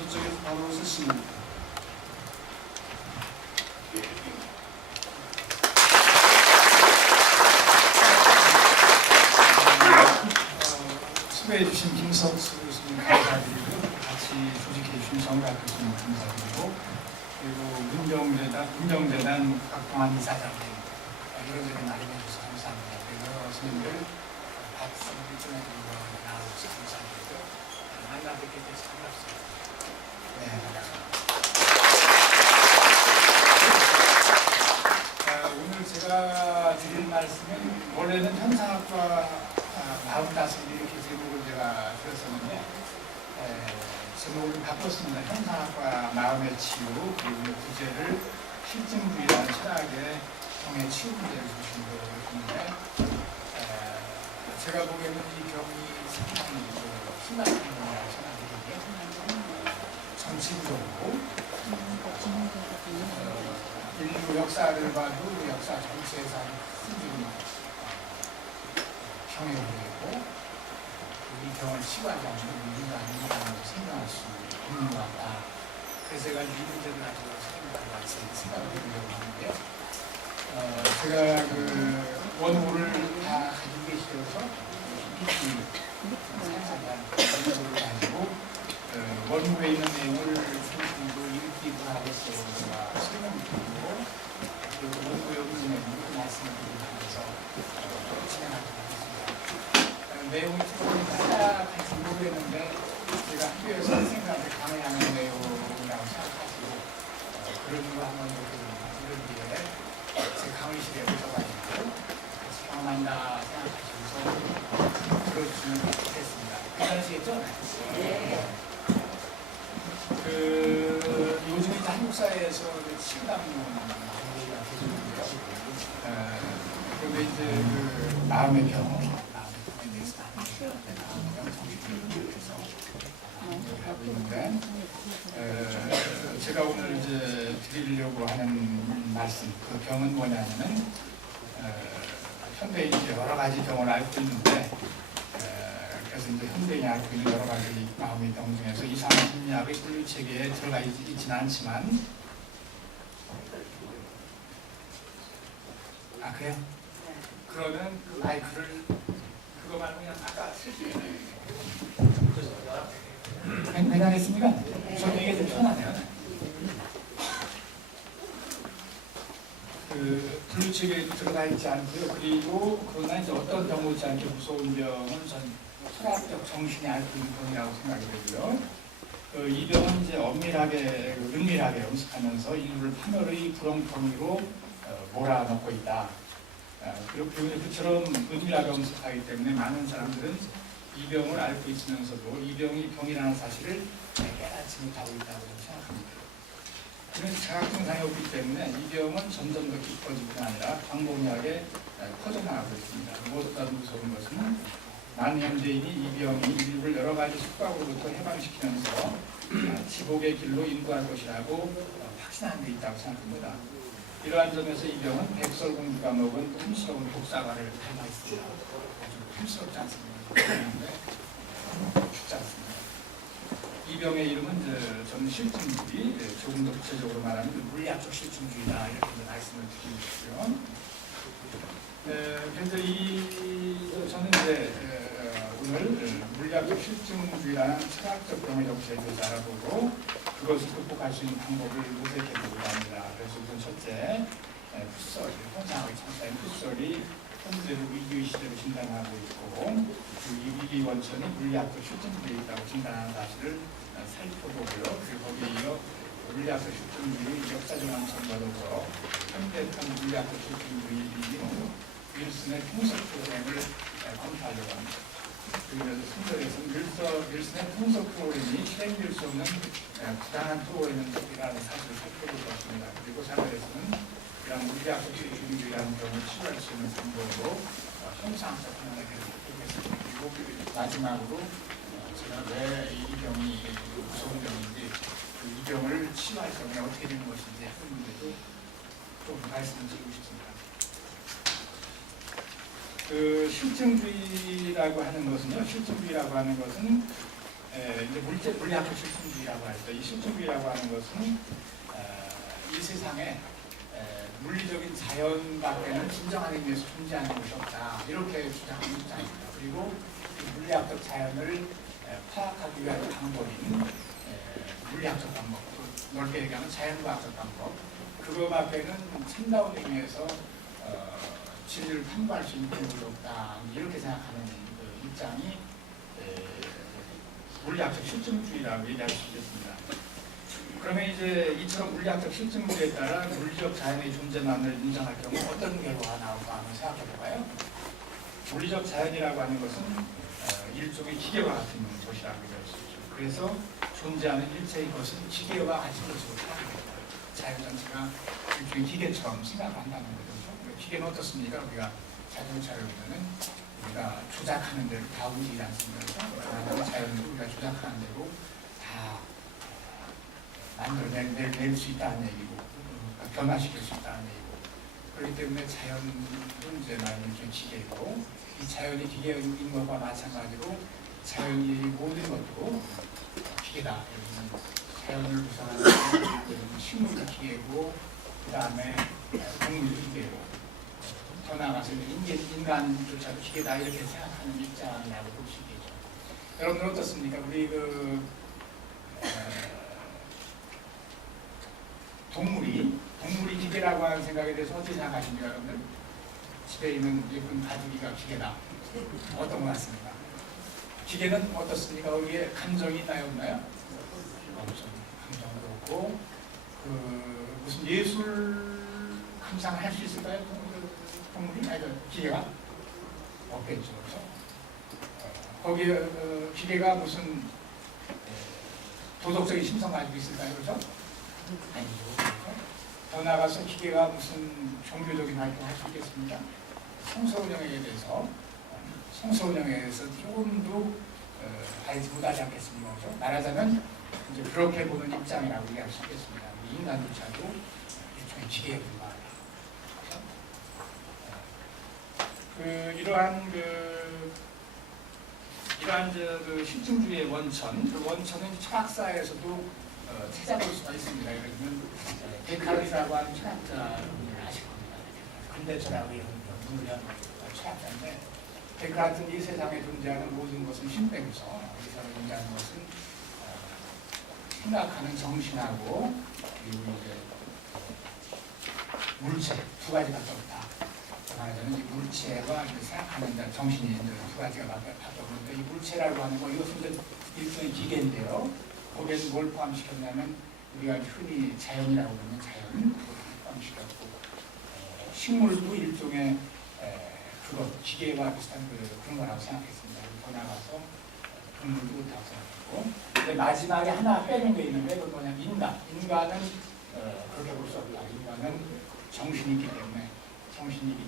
저쪽에서 바로 쓰시면 수고해 주신 김석수 교수님 감사드리고 같이 조직해 주신 정각 교수님 감사드리고 그리고 문정재단 박동환 이사장님 이런저런 마련해 주셔서 감사합니다. 그리고 스님들 박수 일전해드리고 나와주셔서 감사드리고 만나 뵙게 돼서 반갑습니다. 네, 반갑습니다. 오늘 제가 드릴 말씀은 원래는 현상학과 마음 다스리기 이렇게 제목을 제가 들었었는데 제목을 좀 바꿨습니다. 현상학과 마음의 치유 그리고 부제를 실증주의라는 철학의 병의 치유 문제를 주신 거였는데 제가 보기에는 이 병이 상당히 심각한 병이라고 생각되거든요. 정치적으로 인류 역사를 봐도 역사 전체에서 큰 병에 보이고 이 병을 치유하지 않으면 인류가 인간으로 생존할 수 없는 것 같다. 그래서 제가 이 문제를 가지고 생각을 해보려고 하는데요. 제가 그 원고를 다 가지고 계시어서 원고를 가지고 원고에 있는 내용을 중심으로 읽기도 하겠어요. 제가 설명드리고 그리고 원고에 없는 내용을 말씀드리면서 진행하도록 하겠습니다. 내용이 조금 딱딱한지 모르겠는데 제가 학교에서 생각을 강의하는 내용이라고 생각하시고 그런 거 한번 이런 뒤에 제 강의실에 오셔가지고 같이 경험한다 생각하시면서 들어주시면 좋겠습니다. 괜찮으시겠죠? 네. 요즘 이제 한국 사회에서 치유담 문제가 계속 있는데요. 그런데 이제 마음의 병, 마음의 병에 대해서 마음의 병, 정신병에 대해서 하고 있는데 제가 오늘 이제 드리려고 하는 말씀, 그 병은 뭐냐면은 현대인이 여러 가지 병을 앓고 있는데 그래서 이제 현대인이 앓고 있는 여러 가지 마음의 병 중에서 이상심리학의 분류 체계에 들어가 있지는 않지만 그래요? 그러면 그 아이들을 그거 말고 그냥 아까 쓰시면 괜찮겠습니까? 저도 이게 좀 편하네요. 그 분류체계에 들어가 있지 않고요. 그리고 그러나 이제 어떤 병 못지않게 무서운 병은 전 철학적 정신이 앓고 있는 병이라고 생각이 되고요. 이 병은 이제 은밀하게 음식하면서 인류를 파멸의 구렁텅이로 몰아넣고 있다. 그리고 그처럼 은밀하게 음식하기 때문에 많은 사람들은 이 병을 앓고 있으면서도 이 병이 병이라는 사실을 깨닫지 못하고 있다고 생각합니다. 그래서 자각증상이 없기 때문에 이 병은 점점 더 깊어질 뿐 아니라 광범위하게 퍼져나가고 있습니다. 무엇보다도 무서운 것은 많은 현대인이 이 병이 인류를 여러 가지 숙박으로부터 해방시키면서 지복의 길로 인도할 것이라고 확신한 데 있다고 생각합니다. 이러한 점에서 이 병은 백설공주가 먹은 탐스러운 독사과를 닮아 있습니다. 탐스럽지 않습니다. 죽지 않습니다. 이 병의 이름은 저는 실증주의, 조금 더 구체적으로 말하면 물리학적 실증주의다 이렇게 말씀을 드리고요. 그래서 저는 이제 오늘 물리학적 실증주의라는 철학적 병의 정체에 대해서 알아보고 그것을 극복할 수 있는 방법을 모색해보고자 합니다. 그래서 우선 첫째, 풋설, 현상학의 창사인 풋설이 현재를 위기의 시대로 진단하고 있고 이 위기 원천이 물리학적 실증주의에 있다고 진단하는 사실을 살펴보고요. 그리고 거기에 이어 물리학적 실증주의의 역사적인 전과로서 현대판 물리학적 실증주의 윌슨의 통섭 프로그램을 검토하려고 합니다. 그래서 순서에서는 윌슨의 통섭 프로그램이 실행될 수 없는 부당한 프로그램이라는 사실을 살펴볼 것입니다. 그리고 3월에서는 이런 물리학적 실증주의라는 경우를 치유할 수 있는 방법으로 형상학적 판단을 계속하겠습니다. 그리고 마지막으로 제가 왜 이 병이 무서운 병인지 이 병을 치유할 경우에 어떻게 되는 것인지 하는 문제도 좀 말씀을 드리고 싶습니다. 실증주의라고 하는 것은요. 실증주의라고 하는 것은 이제 물리학적 실증주의라고 하죠. 이 실증주의라고 하는 것은 이 세상에 물리적인 자연밖에는 진정한 의미에서 존재하는 것이 없다. 이렇게 주장하는 입장입니다. 그리고 물리학적 자연을 파악하기 위한 방법인 물리학적 방법, 넓게 얘기하면 자연과학적 방법, 그거밖에는 참다운 의미에서 진리를 탐구할 수 있는 방법이 없다. 이렇게 생각하는 그 입장이 물리학적 실증주의라고 얘기할 수 있겠습니다. 그러면 이제 이처럼 물리학적 실증주의에 따라 물리적 자연의 존재만을 인정할 경우 어떤 결과가 나올까 한번 생각해 볼까요? 물리적 자연이라고 하는 것은 일종의 기계와 같은 것이라고 얘기할 수 있죠. 그래서 존재하는 일체의 것은 기계와 같은 것으로 생각합니다. 자연 전체가 일종의 기계처럼 생각한다는 거죠. 기계는 어떻습니까? 우리가 자동차를 보면은 우리가 조작하는 대로 다 움직이지 않습니까? 자연도 우리가 조작하는 대로 다 만들어낼 수 있다는 얘기고, 변화시킬 수 있다는 얘기고, 그렇기 때문에 자연은 이제 일종의 기계이고, 이 자연이 기계인 것과 마찬가지로 자연이 모든 것도 기계다. 자연을 구성하는 식물도 기계고, 그 다음에 동물도 기계고, 더 나아가서 인간조차도 기계다 이렇게 생각하는 입장이라고 볼 수 있겠죠. 여러분들 어떻습니까? 우리 동물이 기계라고 하는 생각에 대해서 어떻게 생각하십니까, 여러분들? 집에 있는 예쁜 가죽이가 기계다. 어떤 것 같습니까? 기계는 어떻습니까? 거기에 감정이 있나요, 없나요? 없죠. 감정도 없고, 무슨 예술 감상을 할 수 있을까요? 동물이? 아니, 기계가? 없겠죠. 그렇죠? 거기에 기계가 무슨 도덕적인 심성 가지고 있을까요? 그렇죠? 아니죠. 그렇죠? 더 나아가서 기계가 무슨 종교적인 활동을 할 수 있겠습니까? 성서운영에 대해서 조금도 알지 못하지 않겠습니까? 그렇죠? 말하자면 이제 그렇게 보는 입장이라고 얘기할 수 있겠습니다. 인간조차도 일종의 기계에 불과하다. 이러한 실증주의의 원천은 철학사에서도 찾아볼 수가 있습니다. 예를 들면 데카르트라고 하는 철학자를 아실 겁니다. 근대철학의 문련 철학자인데, 데카르트는 이 세상에 존재하는 모든 것은 신병이죠. 이 세상에 존재하는 것은 생각하는 정신하고 그리고 이제 물체 두 가지밖에 없다. 말하자면 이 물체와 생각하는 정신이 두 가지가 밖에 없는데, 이 물체라고 하는 거 이것은 이제 일종의 기계인데요. 거기에서 뭘 포함시켰냐면 우리가 흔히 자연이라고 부르는 자연을 포함시켰고, 식물도 일종의 기계와 비슷한 그런 거라고 생각했습니다. 더 나가서 동물도 그렇다고 생각했고, 근데 마지막에 하나 빼는 게 있는데 그건 뭐냐면 인간은 그렇게 볼 수 없다. 인간은 정신이 있기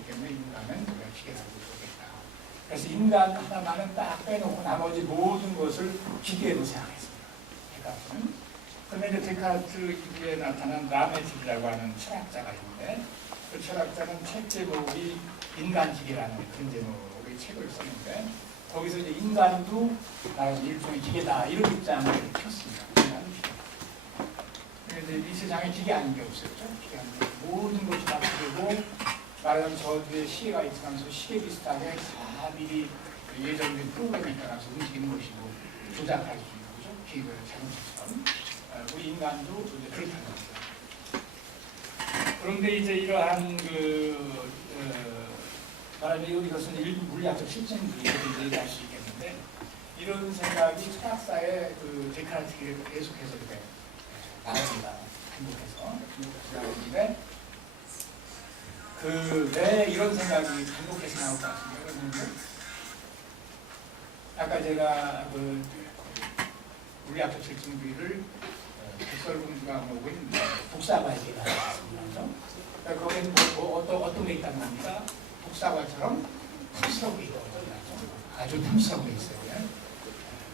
때문에 인간은 기계라고 볼 수 없겠다. 그래서 인간 하나만은 딱 빼놓고 나머지 모든 것을 기계로 생각했습니다. 데카르트는. 그런데 이제 데카르트에 나타난 라메즈라고 하는 철학자가 있는데, 그 철학자는 책 제목이 인간기계라는 그런 제목의 책을 썼는데, 거기서 이제 인간도 일종의 기계다 이런 입장을 폈습니다. 그런데 이 세상에 기계 아닌 게 없었죠. 기계 아닌 게 모든 것이 다 기계고, 말하자면 저주에 시계가 있으면서 시계 비슷하게 다 미리 예정된 프로그램에 따라서 움직이는 것이고 조작할 수 있는 거죠. 기계를 자동차처럼. 우리 인간도 이제 그렇다는 거죠. 그런데 이제 이러한 말하자면 이것은 일부 물리학적 실증주의로 얘기할 수 있겠는데, 이런 생각이 철학사의 데카르트를 계속해서 이렇게 나옵니다. 반복해서. 왜 이런 생각이 반복해서 나올 것 같습니다. 여러분들, 아까 제가 물리학적 실증주의를 백설공주가 먹은 복사과 얘기가 나왔습니다. 그러니까 거기에는 어떤 게 있단 말입니까? 복사과처럼 탐스러운 게 있거든요. 아주 탐스러운 게 있어요.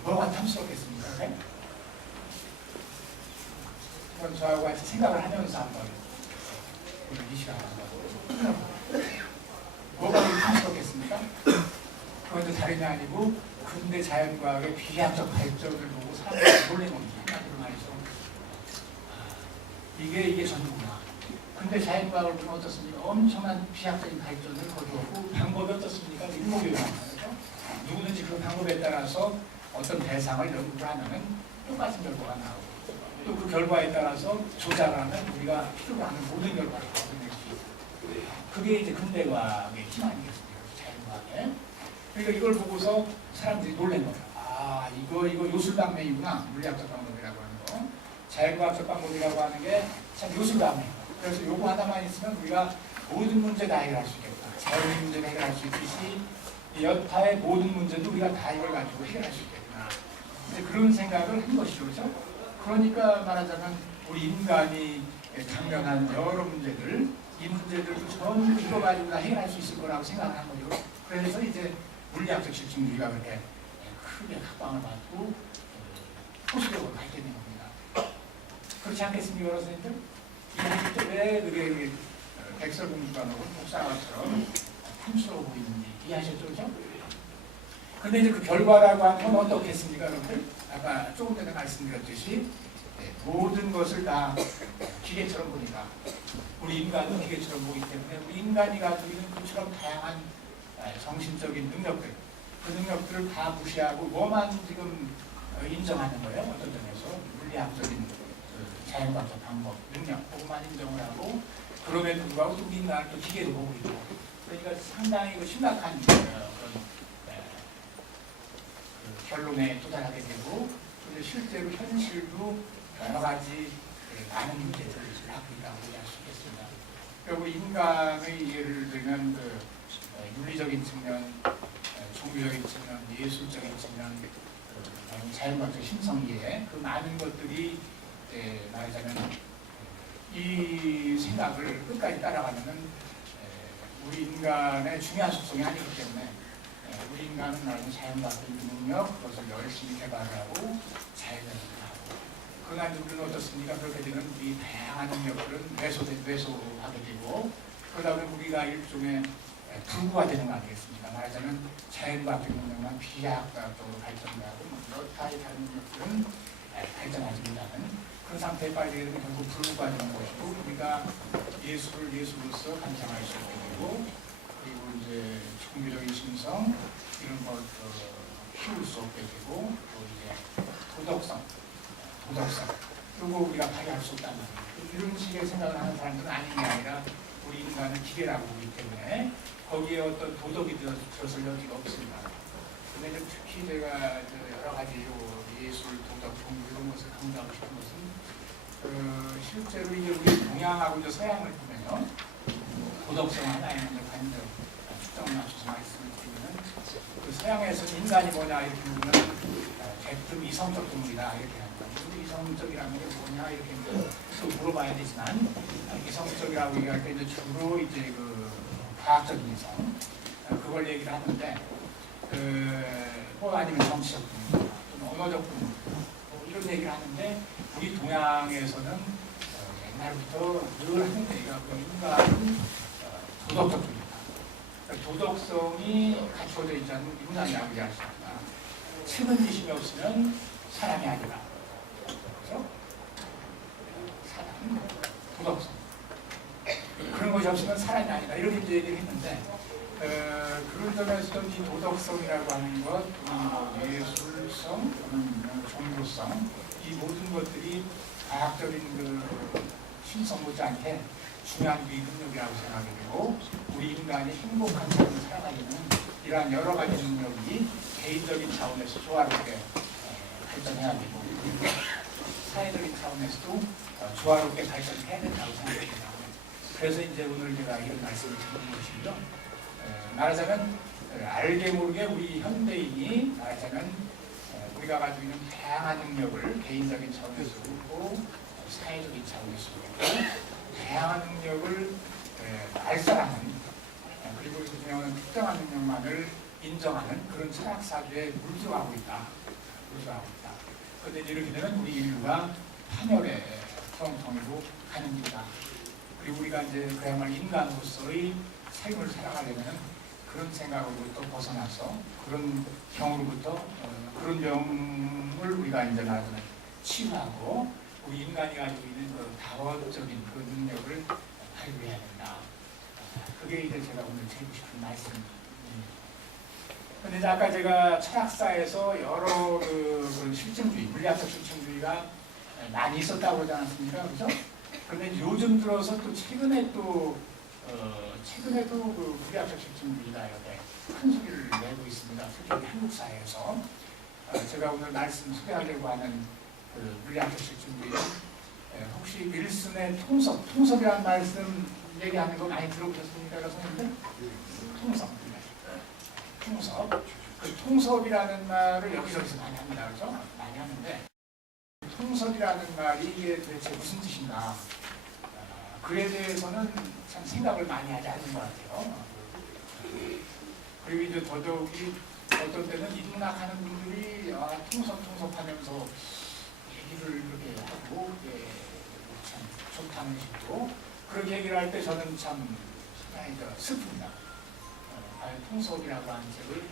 뭐가 탐스럽겠습니까? 네? 그럼 저하고 같이 생각을 하면서 한번 이 시간에 뭐가 탐스럽겠습니까? 그것도 잘 다름이 아니고 근대 자연과학의 비약적 발전을 보고 사람들이 놀란 겁니다. 한마디로 말해서 이게 전부구나. 근데 자연과학을 보면 어떻습니까? 엄청난 비약적인 발전을 거두었고 방법이 어떻습니까? 일목요연이죠. 누구든지 그 방법에 따라서 어떤 대상을 연구를 하면은 똑같은 결과가 나오고 또 그 결과에 따라서 조작을 하면 우리가 필요로 하는 모든 결과를 얻어낼 수 있어요. 그게 이제 근대과학의 힘 아니겠습니까? 자연과학의. 그러니까 이걸 보고서 사람들이 놀란 거예요. 아, 이거 요술방맹이구나. 물리학적 방법이라고 하는 거. 자연과학적 방법이라고 하는 게 참 요술방맹. 그래서 요거 하나만 있으면 우리가 모든 문제 다 해결할 수 있겠다. 자연의 문제를 해결할 수 있듯이 여타의 모든 문제도 우리가 다 이걸 가지고 해결할 수 있겠구나. 이제 그런 생각을 한 것이죠. 그렇죠? 그러니까 말하자면 우리 인간이 당면한 여러 문제들, 이 문제들도 전부 이거 가지고 다 해결할 수 있을 거라고 생각한 거죠. 그래서 이제 물리학적 실증주의가 그렇게 크게 각광을 받고 포수력을 갖게 된 겁니다. 그렇지 않겠습니까, 여러분들? 이게 왜 그게 백설공주관하고 복사과처럼 탐스러워 보이는지 이해하셨죠, 그죠? 근데 이제 그 결과라고 하면 어떻겠습니까, 여러분들? 아까 조금 전에 말씀드렸듯이 모든 것을 다 기계처럼 보니까 우리 인간은 기계처럼 보기 때문에 우리 인간이 가지고 있는 그처럼 다양한 정신적인 능력들, 그 능력들을 다 무시하고 뭐만 지금 인정하는 거예요. 어떤 점에서 물리학적인 자연과학적 방법, 능력, 그것만 인정을 하고 그럼에도 불구하고 또 우리 인간은 또 기계로 보고 있고 그러니까 상당히 심각한 그런 결론에 도달하게 되고 실제로 현실도 여러 가지 많은 문제들을 갖고 있다고 이해할 수 있겠습니다. 그리고 인간의 예를 들면 그 윤리적인 측면, 종교적인 측면, 예술적인 측면, 자연과학적 심성이해 그 많은 것들이 말하자면 이 생각을 끝까지 따라가면은 우리 인간의 중요한 속성이 아니기 때문에 우리 인간은 나름 자연과학적 능력 그것을 열심히 개발하고 자연과학을 하고 그간 우리는 어떻습니까? 그렇게 되면 우리 다양한 능력들은 왜소하게 되고 그러다 보면 우리가 일종의 불구가 되는 거 아니겠습니까? 말하자면 자연과학적 능력만 비약과학적으로 발전하고 여타의 다른 능력들은 발전하지 못하는 그런 상태에 빠지게 되면 결국 불구가 되는 것이고 우리가 예술을 예술로서 감상할 수 있게 되고 그리고 이제 종교적인 심성 이런 걸 키울 수 없게 되고 또 이제 도덕성 그리고 우리가 발휘할 수 없다는 이런 식의 생각을 하는 사람들은 아닌 게 아니라 우리 인간은 기계라고 보기 때문에 거기에 어떤 도덕이 들어설 여지가 없습니다. 근데 이제 특히 제가 여러 가지 예술, 도덕, 종교 이런 것을 강조하고 싶은 것은 실제로 이제 우리 동양하고 이제 서양을 보면요 도덕성 하나에 먼저 관절 축정을 맞춰서 말씀을 드리면 그 서양에서 인간이 뭐냐 이렇게 보면 대뜸 이성적 동물이다 이렇게 합니다. 이성적이라는 게 뭐냐 이렇게 또 물어봐야 되지만 이성적이라고 얘기할 때 이제 주로 이제 그 과학적인 이성 그걸 얘기를 하는데 뭐 아니면 정치적 동물, 또는 언어적 동물 뭐 이런 얘기를 하는데 우리 동양에서는 옛날부터 늘 하는 얘기가 인간은 도덕적 존재다. 도덕성이 갖춰져 있지 않는 인간이 아니하십니다. 측은지심이 없으면 사람이 아니라. 그렇죠? 사람, 도덕성. 그런 것이 없으면 사람이 아니다. 이렇게 이제 얘기를 했는데, 그런 점에서 이 도덕성이라고 하는 것, 예술성, 종교성, 이 모든 것들이 과학적인 그 신성 못지않게 중요한 우리 능력이라고 생각이 되고, 우리 인간이 행복한 삶을 살아가려면 이러한 여러 가지 능력이 개인적인 차원에서 조화롭게 발전해야 되고, 사회적인 차원에서도 조화롭게 발전해야 된다고 생각합니다. 그래서 이제 오늘 제가 이런 말씀을 드리는 것이죠. 말하자면 알게 모르게 우리 현대인이 말하자면 우리가 가지고 있는 다양한 능력을 개인적인 차원에서 보고 사회적인 차원에서 보고 다양한 능력을 발산하는 그리고 그 중에 특정한 능력만을 인정하는 그런 철학사주에 물들어가고 있다. 그런데 이렇게 되면 우리 인류가 파멸의 형통으로 가는 길이다. 그리고 우리가 이제 그야말로 인간으로서의 삶을 살아가려면 그런 생각으로부터 벗어나서 그런 병으로부터 그런 병을 우리가 이제 나중에 치유하고 우리 인간이 가지고 있는 그 다원적인 그 능력을 발휘해야 된다. 그게 이제 제가 오늘 드리고 싶은 말씀입니다. 근데 아까 제가 철학사에서 여러 그런 실증주의, 물리학적 실증주의가 많이 있었다고 그러지 않았습니까? 그죠? 그런데 요즘 들어서 또 최근에도 그 물리학적 실증주의가 이렇게 큰 소리를 내고 있습니다. 특히 한국 사회에서 제가 오늘 말씀 소개하려고 하는 그 물리학적 실증주의 혹시 윌슨의 통섭이라는 말씀 얘기하는 거 많이 들어보셨습니까, 선생님들? 통섭. 그 통섭이라는 말을 여기저기서 많이 합니다. 그렇죠? 많이 하는데 통섭이라는 말이 이게 도대체 무슨 뜻인가? 그에 대해서는 참 생각을 많이 하지 않는 것 같아요. 그리고 이제 더더욱이 어떤 때는 인문학하는 분들이 통섭하면서 얘기를 이렇게 하고 참 좋다는 식으로 그렇게 얘기를 할 때 저는 참 상당히 슬픕니다. 통섭이라고 하는 책을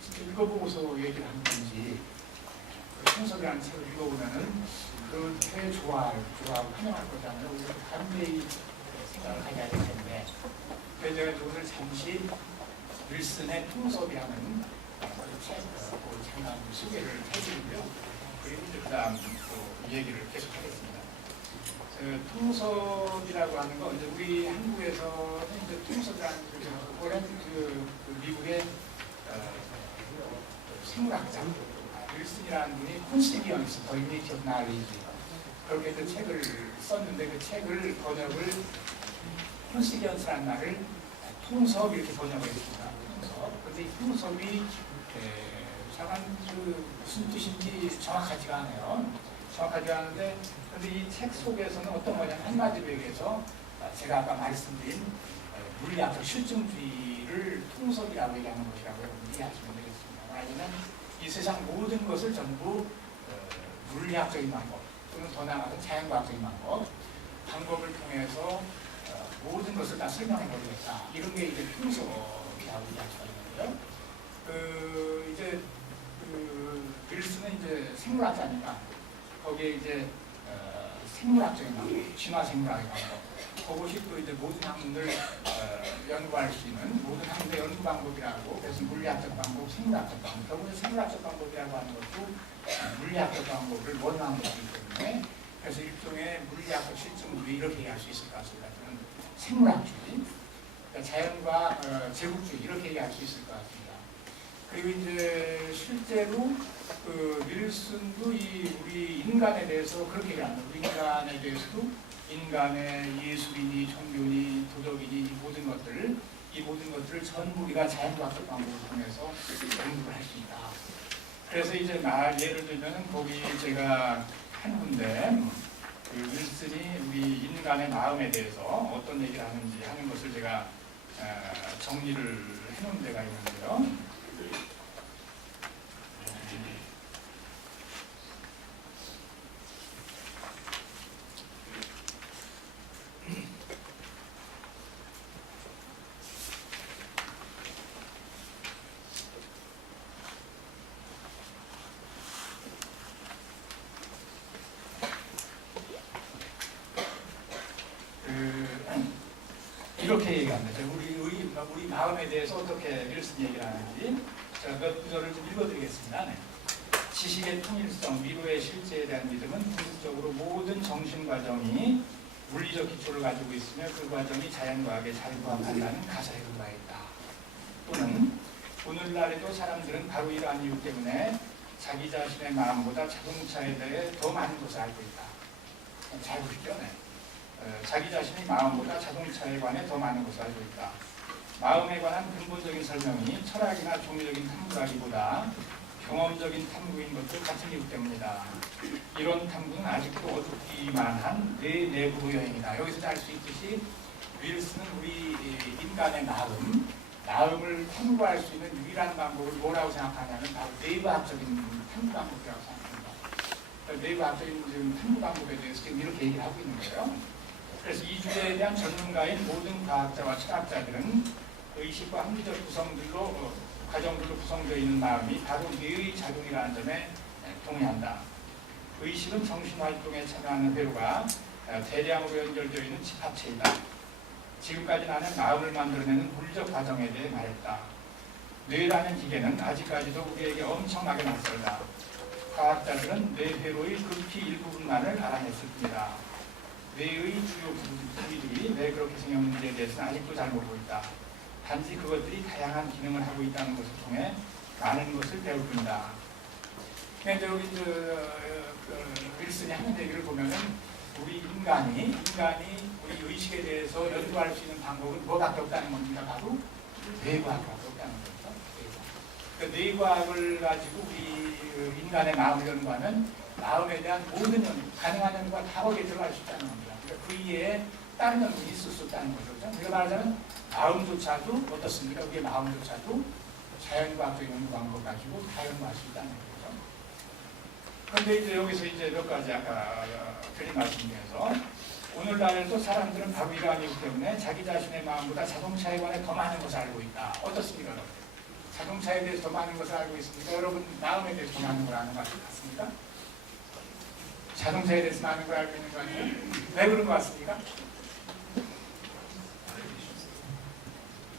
진짜 읽어보고서 얘기를 하는 건지 통섭이라는 책을 읽어보면은 그렇게 좋아하고 환영할 거잖아요. 우리가 반대의 생각을 가져야 될 텐데 그래서 제가 오늘 잠시 윌슨의 통섭이라는 그 책을 잠깐 소개를 해드리고요. 그리고 이제 그 다음 또 얘기를 계속하겠습니다. 통섭이라고 하는 거 이제 우리 한국에서는 이제 통섭이라는 오랜 그 미국의 생물학자 윌슨이라는 분이 콘시디언스 더 유니티 오브 나리지 그렇게 그 책을 썼는데 그 책을 번역을 콘시디언스라는 말을 통섭 이렇게 번역을 했습니다. 통섭. 근데 이 통섭이 잠깐 그 무슨 뜻인지 정확하지가 않아요. 정확하지 않은데 근데 이 책 속에서는 어떤 거냐면 한마디로 얘기해서 제가 아까 말씀드린 물리학적 실증주의를 통섭이라고 얘기하는 것이라고 이해하시면 되겠습니다. 말하자면 이 세상 모든 것을 전부 물리학적인 방법 또는 더 나아가서 자연과학적인 방법을 통해서 모든 것을 다 설명해 버리겠다. 이런 게 이제 통섭이라고 이해할 수가 있는데요. 이제 윌슨은 이제 생물학자니까 거기에 이제 생물학적인 방법, 진화 생물학의 방법, 그것이 또 이제 모든 학문을 연구할 수 있는 모든 학문의 연구 방법이라고 그래서 물리학적 방법, 생물학적 방법, 결국은 생물학적 방법이라고 하는 것도 물리학적 방법을 원하는 것이기 때문에 그래서 일종의 물리학적 실증주의 이렇게 얘기할 수 있을 것 같습니다. 저는 생물학주의, 그러니까 자연과 제국주의 이렇게 얘기할 수 있을 것 같습니다. 그리고 이제 실제로 그 윌슨도 우리 인간에 대해서 그렇게 얘기합니다. 우리 인간에 대해서도 인간의 예술이니 종교니 도덕이니 이 모든 것들을 전부 우리가 자연과학적 방법을 통해서 연구를 할 수 있다. 그래서 이제 예를 들면은 거기 제가 한 군데 그 윌슨이 우리 인간의 마음에 대해서 어떤 얘기를 하는지 하는 것을 제가 정리를 해놓은 데가 있는데요. 이렇게 얘기합니다. 우리 마음에 대해서 어떻게 윌슨 얘기를 하는지 제가 몇 구절을 좀 읽어드리겠습니다. 네. 지식의 통일성, 미로의 실제에 대한 믿음은 궁극적으로 모든 정신 과정이 물리적 기초를 가지고 있으며 그 과정이 자연과학에 잘 부합한다는 가설에 근거해 있다. 또는 오늘날에도 사람들은 바로 이러한 이유 때문에 자기 자신의 마음보다 자동차에 대해 더 많은 것을 알고 있다. 잘 보시죠. 네. 자기 자신의 마음보다 자동차에 관해 더 많은 것을 알고 있다. 마음에 관한 근본적인 설명이 철학이나 종교적인 탐구라기보다 경험적인 탐구인 것도 같은 이유 때문이다. 이런 탐구는 아직도 어둡기만한 내 내부 여행이다. 여기서 알 수 있듯이 윌슨은 우리 인간의 마음을 탐구할 수 있는 유일한 방법을 뭐라고 생각하냐면 바로 내부학적인 탐구 방법이라고 생각합니다. 내부학적인 탐구 방법에 대해서 지금 이렇게 얘기를 하고 있는 거예요. 그래서 이 주제에 대한 전문가인 모든 과학자와 철학자들은 의식과 합리적 구성들로 과정들로 구성되어 있는 마음이 바로 뇌의 작용이라는 점에 동의한다. 의식은 정신활동에 참여하는 회로가 대량으로 연결되어 있는 집합체이다. 지금까지 나는 마음을 만들어내는 물리적 과정에 대해 말했다. 뇌라는 기계는 아직까지도 우리에게 엄청나게 낯설다. 과학자들은 뇌 회로의 극히 일부분만을 알아냈을 뿐이다. 뇌의 주요 부위들이 왜 그렇게 생겼는지에 대해서는 아직도 잘 모르고 있다. 단지 그것들이 다양한 기능을 하고 있다는 것을 통해 많은 것을 배울 뿐이다. 근데 여기 윌슨이 하는 얘기를 보면은 우리 인간이 우리 의식에 대해서 연구할 수 있는 방법은 뭐밖에 없다는 겁니다. 바로 뇌과학밖에 없다는 거죠. 그 뇌과학을 가지고 우리 인간의 마음을 연구하면 마음에 대한 모든 연구, 가능한 연구가 다 거기에 들어갈 수 있다는 겁니다. 그러니까 그 이외에 다른 연구가 있을 수 없다는 거죠. 우리가 말하자면 마음조차도 어떻습니까? 우리의 마음조차도 자연과학적 연구 방법 가지고 다 연구할 수 있다는 거죠. 그런데 이제 여기서 이제 몇 가지 아까 드린 말씀 중에서 오늘날에도 사람들은 바로 이러한 이유 때문에 자기 자신의 마음보다 자동차에 관해 더 많은 것을 알고 있다. 어떻습니까? 자동차에 대해서 더 많은 것을 알고 있습니까? 여러분 마음에 대해서 더 많은 걸 아는 것 같습니까? 자동차에 대해서 많은 걸 알고 있는 거 아니에요? 왜 그런 것 같습니까?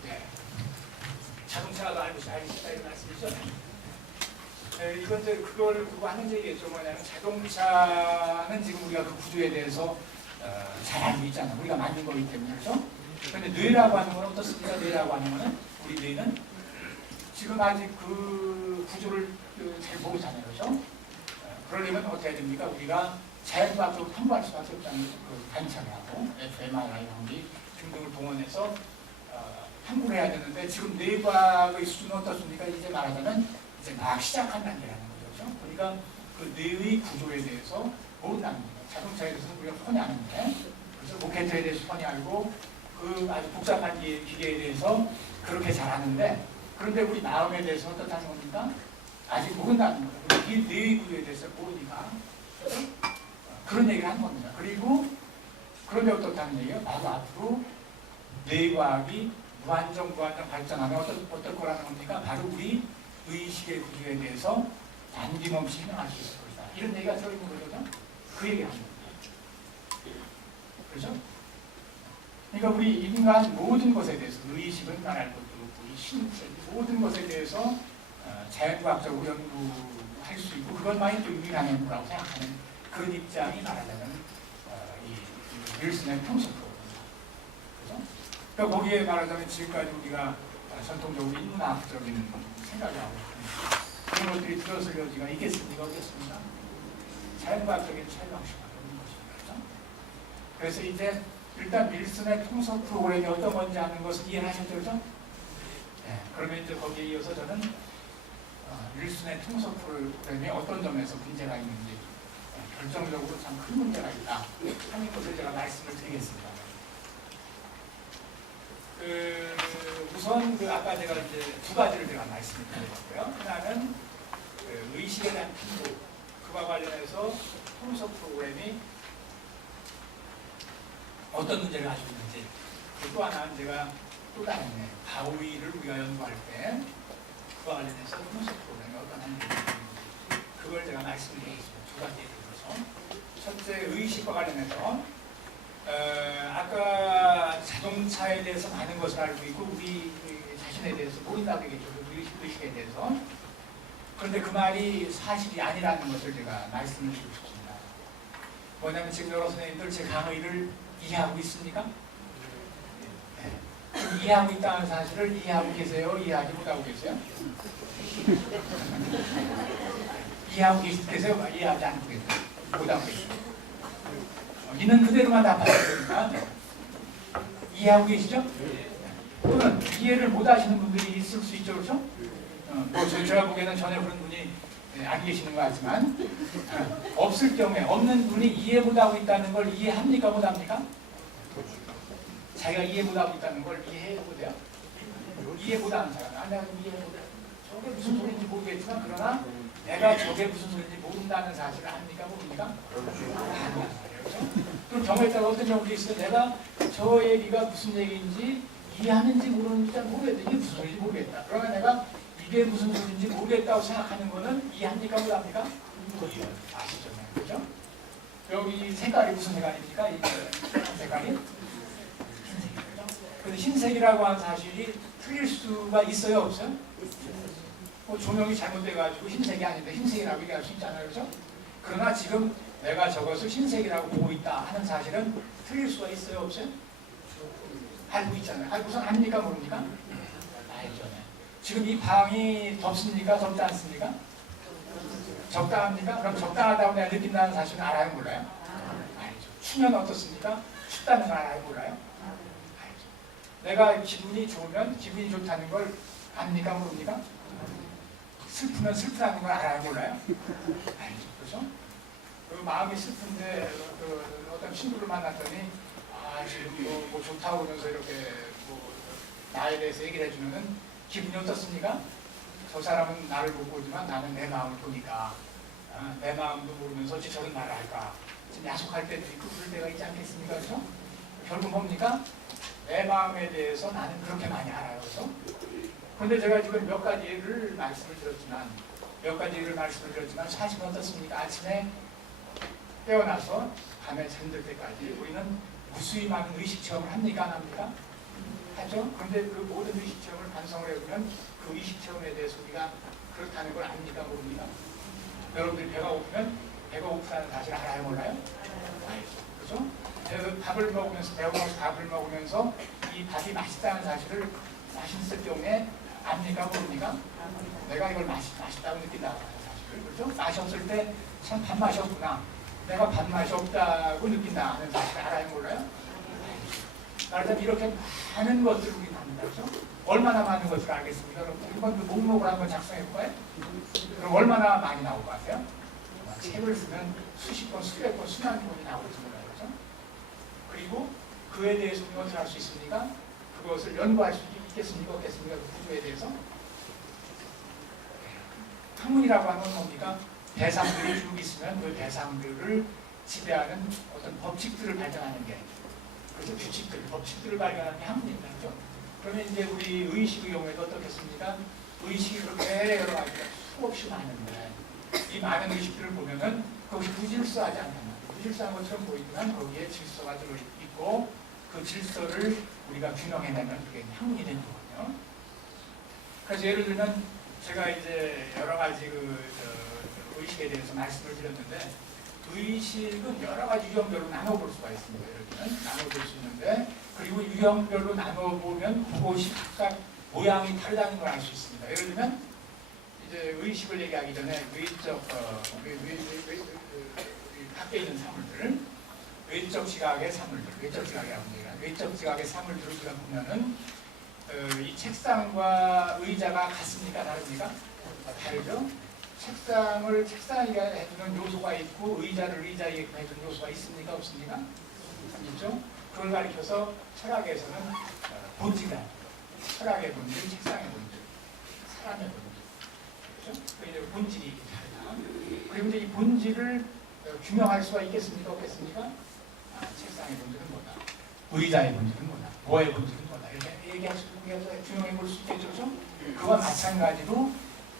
네. 자동차가 알고 싶다 이런 말씀이죠? 네, 이건 이제 그걸 두고 하는 얘기겠죠. 뭐냐면 자동차는 지금 우리가 그 구조에 대해서 잘 알고 있잖아요. 우리가 만든 거기 때문에 그렇죠? 그런데 뇌라고 하는 건 어떻습니까? 뇌라고 하는 거는 우리 뇌는 지금 아직 그 구조를 잘 모르잖아요. 그렇죠? 그러려면 어떻게 해야 됩니까? 우리가 자연과학적으로 탐구할 수밖에 없다는 그 관찰하고 fMRI 장비 등등을 동원해서 탐구를 해야 되는데 지금 뇌과학의 수준은 어떻습니까? 이제 말하자면 이제 막 시작한 단계라는 거죠. 그러니까 그 뇌의 구조에 대해서 모른다는 거예요. 자동차에 대해서는 우리가 뻔히 아는데 그래서 로켓에 대해서 뻔히 알고 그 아주 복잡한 기계에 대해서 그렇게 잘 아는데 그런데 우리 마음에 대해서 어떻다는 겁니까? 아직 모른다는 거예요. 이 뇌의 구조에 대해서 모르니까 그런 얘기를 하는 겁니다. 그리고 그런데 어떻다는 얘기예요? 바로 앞으로 뇌과학이 무한정 발전하면 어떨 거라는 겁니까? 바로 우리 의식의 구조에 대해서 남김없이 설명할 수 있을 것이다. 이런 얘기가 들어있는 거죠. 그 얘기를 하는 겁니다. 그렇죠? 그러니까 우리 인간 모든 것에 대해서 의식은 말할 것도 없고 이 신체 모든 것에 대해서 자연과학적으로 연구할 수 있고 그것만이 또 유일한 연구라고 생각하는 그런 입장이 말하자면 이 윌슨의 평소프로입니다. 그렇죠? 그러니까 거기에 말하자면 지금까지 우리가 전통적으로 인문학적인 생각이 하고 그런 것들이 들어설 여지가 있겠습니까? 없겠습니까? 자연과학적인 차이방식이 없는 것입니다. 그래서 이제 일단 윌슨의 통속 프로그램이 어떤 건지 아는 것을 이해하셨죠? 그렇죠? 네, 그러면 이제 거기에 이어서 저는 윌슨의 통속 프로그램이 어떤 점에서 문제가 있는지 결정적으로 참 큰 문제가 있다 하는 것을 제가 말씀을 드리겠습니다. 우선 아까 제가 이제 두 가지를 제가 말씀을 드렸고요. 하나는 의식에 대한 탐구, 그와 관련해서 통속 프로그램이 어떤 문제를 가지고 있는지, 또 하나는 제가 또 다른 바우이를 우리가 연구할 때 그와 관련해서 통속 프로그램이 어떤 한계가 있는지 그걸 제가 말씀드리겠습니다. 두 가지에 대해서. 첫째, 의식과 관련해서 아까 자동차에 대해서 많은 것을 알고 있고 우리 자신에 대해서 모른다고 얘기했죠. 의식에 대해서. 그런데 그 말이 사실이 아니라는 것을 제가 말씀을 드리고 싶습니다. 뭐냐면 지금 여러 선생님들 제 강의를 이해하고 있습니까? 네. 이해하고 있다는 사실을 이해하고 계세요? 이해하지 못하고 계세요? 이해하고 계세요? 이해하지 않고 계세요? 못하고 계세요? 있는 그대로만 답하셔야 됩니까? 이해하고 계시죠? 또는 이해를 못하시는 분들이 있을 수 있죠, 그렇죠? 뭐 제가 보기에는 전혀 그런 분이 안 계시는 것 같지만 없을 경우에 없는 분이 이해 못하고 있다는 걸 이해합니까, 못합니까? 자기가 이해 못하고 있다는 걸 이해해도 돼요? 이해 못하는 사람, 내가 이해 못해. 저게 무슨 소리인지 모르겠지만 그러나 내가 저게 무슨 소리인지 모른다는 사실을 압니까, 모릅니까? 아니야. 또 경우에 따라 어떤 경우도 있어요. 내가 저 얘기가 무슨 얘기인지 이해하는지 모르는지 잘 모르겠다. 이게 무슨 소리인지 모르겠다. 그러면 내가 이게 무슨 소리인지 모르겠다고 생각하는 거는 이해합니까? 못합니까? 아시죠? 그죠? 여기 색깔이 무슨 색깔입니까? 이 색깔이 흰색이죠. 근데 흰색이라고 하는 사실이 틀릴 수가 있어요? 없어요? 조명이 잘못돼가지고 흰색이 아닌데 흰색이라고 얘기할 수 있잖아요. 그죠? 그러나 지금 내가 저것을 흰색이라고 보고 있다 하는 사실은 틀릴 수가 있어요? 없어요? 알고 있잖아요. 알고선 압니까? 모릅니까? 알죠. 지금 이 방이 덥습니까? 덥지 않습니까? 적당합니까? 그럼 적당하다고 내가 느낀다는 사실은 알아요? 몰라요? 알죠. 추면 어떻습니까? 춥다는 걸 알아요? 몰라요? 알죠. 내가 기분이 좋으면 기분이 좋다는 걸 압니까? 모릅니까? 슬프면 슬프다는 걸 알아요? 몰라요? 알죠. 그렇죠? 그 마음이 슬픈데 어떤 친구를 만났더니 지금 뭐 좋다고 그러면서 이렇게 뭐 나에 대해서 얘기를 해주면은 기분이 어떻습니까? 저 사람은 나를 못 보지만 나는 내 마음을 보니까 내 마음도 모르면서 어찌 저런 말을 할까? 지금 야속할 때도 있고 그럴 때가 있지 않겠습니까? 그렇죠? 결국 뭡니까? 내 마음에 대해서 나는 그렇게 많이 알아요. 그렇죠? 그런데 제가 지금 몇 가지를 말씀을 드렸지만 사실은 어떻습니까? 아침에 깨어나서 밤에 잠들 때까지 우리는 무수히 많은 의식 체험을 합니까? 안 합니까? 하죠? 그런데 그 모든 의식 체험을 반성을 해보면 그 의식 체험에 대해서 우리가 그렇다는 걸 압니까? 모릅니까? 여러분들이 배가 고프면 배가 고프다는 사실 알아요? 몰라요? 알죠? 그죠? 밥을 먹으면서 배고파서 밥을 먹으면서 이 밥이 맛있다는 사실을 맛있을 경우에 압니까? 모릅니까? 내가 이걸 맛있다고 느낀다고 하는 사실을. 그렇죠? 맛이 없을 때 참 밥맛이 없구나. 내가 밥맛이 없다고 느낀다 하는 사실 알아요? 몰라요? 말하자면 이렇게 많은 것들을 우리는 압니다. 그렇죠? 얼마나 많은 것을 알겠습니까? 여러분 한번 그 목록을 한번 작성해 볼까요? 그럼 얼마나 많이 나올 것 같아요? 책을 쓰면 수십 권, 수백 권, 수만 권이 나오겠습니다. 그렇죠? 그리고 그에 대해서 우리가 어떻게 할 수 있습니까? 그것을 연구할 수 있겠습니까? 없겠습니까? 그 구조에 대해서? 학문이라고 하는 건 뭡니까? 대상들이 쭉 있으면 그 대상들을 지배하는 어떤 법칙들을 발견하는 게, 그래서 규칙들, 법칙들을 발견하는 게 학문입니다. 그렇죠? 그러면 이제 우리 의식의 경우에도 어떻겠습니까? 의식이 그렇게 여러 가지가 수없이 많은데 이 많은 의식들을 보면은 그것이 무질서하지 않단 말이에요. 무질서한 것처럼 보이지만 거기에 질서가 들어있고 그 질서를 우리가 균형해내면 그게 학문이 되는 거거든요. 그래서 예를 들면 제가 이제 여러 가지 의식에 대해서 말씀을 드렸는데 의식은 여러 가지 유형별로 나눠볼 수가 있습니다. 예를 들면 나눠볼 수 있는데 그리고 유형별로 나눠보면 그것이 각각 모양이 다르다는 걸 알 수 있습니다. 예를 들면 이제 의식을 얘기하기 전에 외적 밖에 있는 사물들, 외적 지각의 사물들, 외적 지각이라고 합니다. 외적 지각의 사물들을 우리가 보면은 이 책상과 의자가 같습니까? 다릅니까? 다르죠? 책상에 해주는 요소가 있고 의자를 의자에 해주는 요소가 있습니까? 없습니까? 있죠? 그걸 가리켜서 철학에서는 본질이다. 철학의 본질, 책상의 본질, 사람의 본질. 그렇죠? 이제 본질이 다르다. 그리고 이제 이 본질을 규명할 수가 있겠습니까? 없겠습니까? 책상의 본질은 뭐다? 의자의 본질은 뭐다? 뭐의 본질은 뭐다? 이렇게 얘기할 수 있고 규명해 볼 수 있겠죠? 그렇죠? 그와 마찬가지로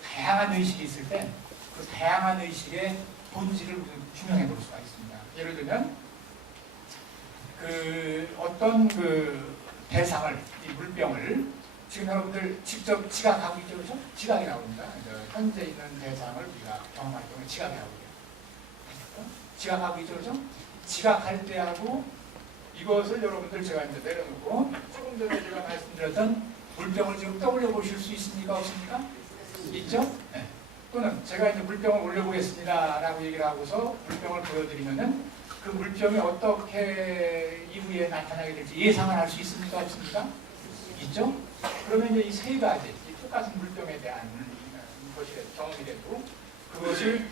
다양한 의식이 있을 때 그 다양한 의식의 본질을 규명해 볼 수가 있습니다. 예를 들면 어떤 대상을, 이 물병을 지금 여러분들 직접 지각하고 있죠, 그렇죠? 지각이라고 합니다. 현재 있는 대상을 우리가 경험할 경우에 지각이라고 해요. 지각하고 있죠, 그렇죠? 지각할 때하고 이것을 여러분들 제가 이제 내려놓고 조금 전에 제가 말씀드렸던 물병을 지금 떠올려 보실 수 있습니까? 없습니까? 있죠? 네. 또는 제가 이제 물병을 올려보겠습니다라고 얘기를 하고서 물병을 보여드리면은 그 물병이 어떻게 이후에 나타나게 될지 예상을 할 수 있습니까? 없습니까? 있죠? 그러면 이제 이 세 가지, 이 똑같은 물병에 대한 것이 경험이 되고 그것을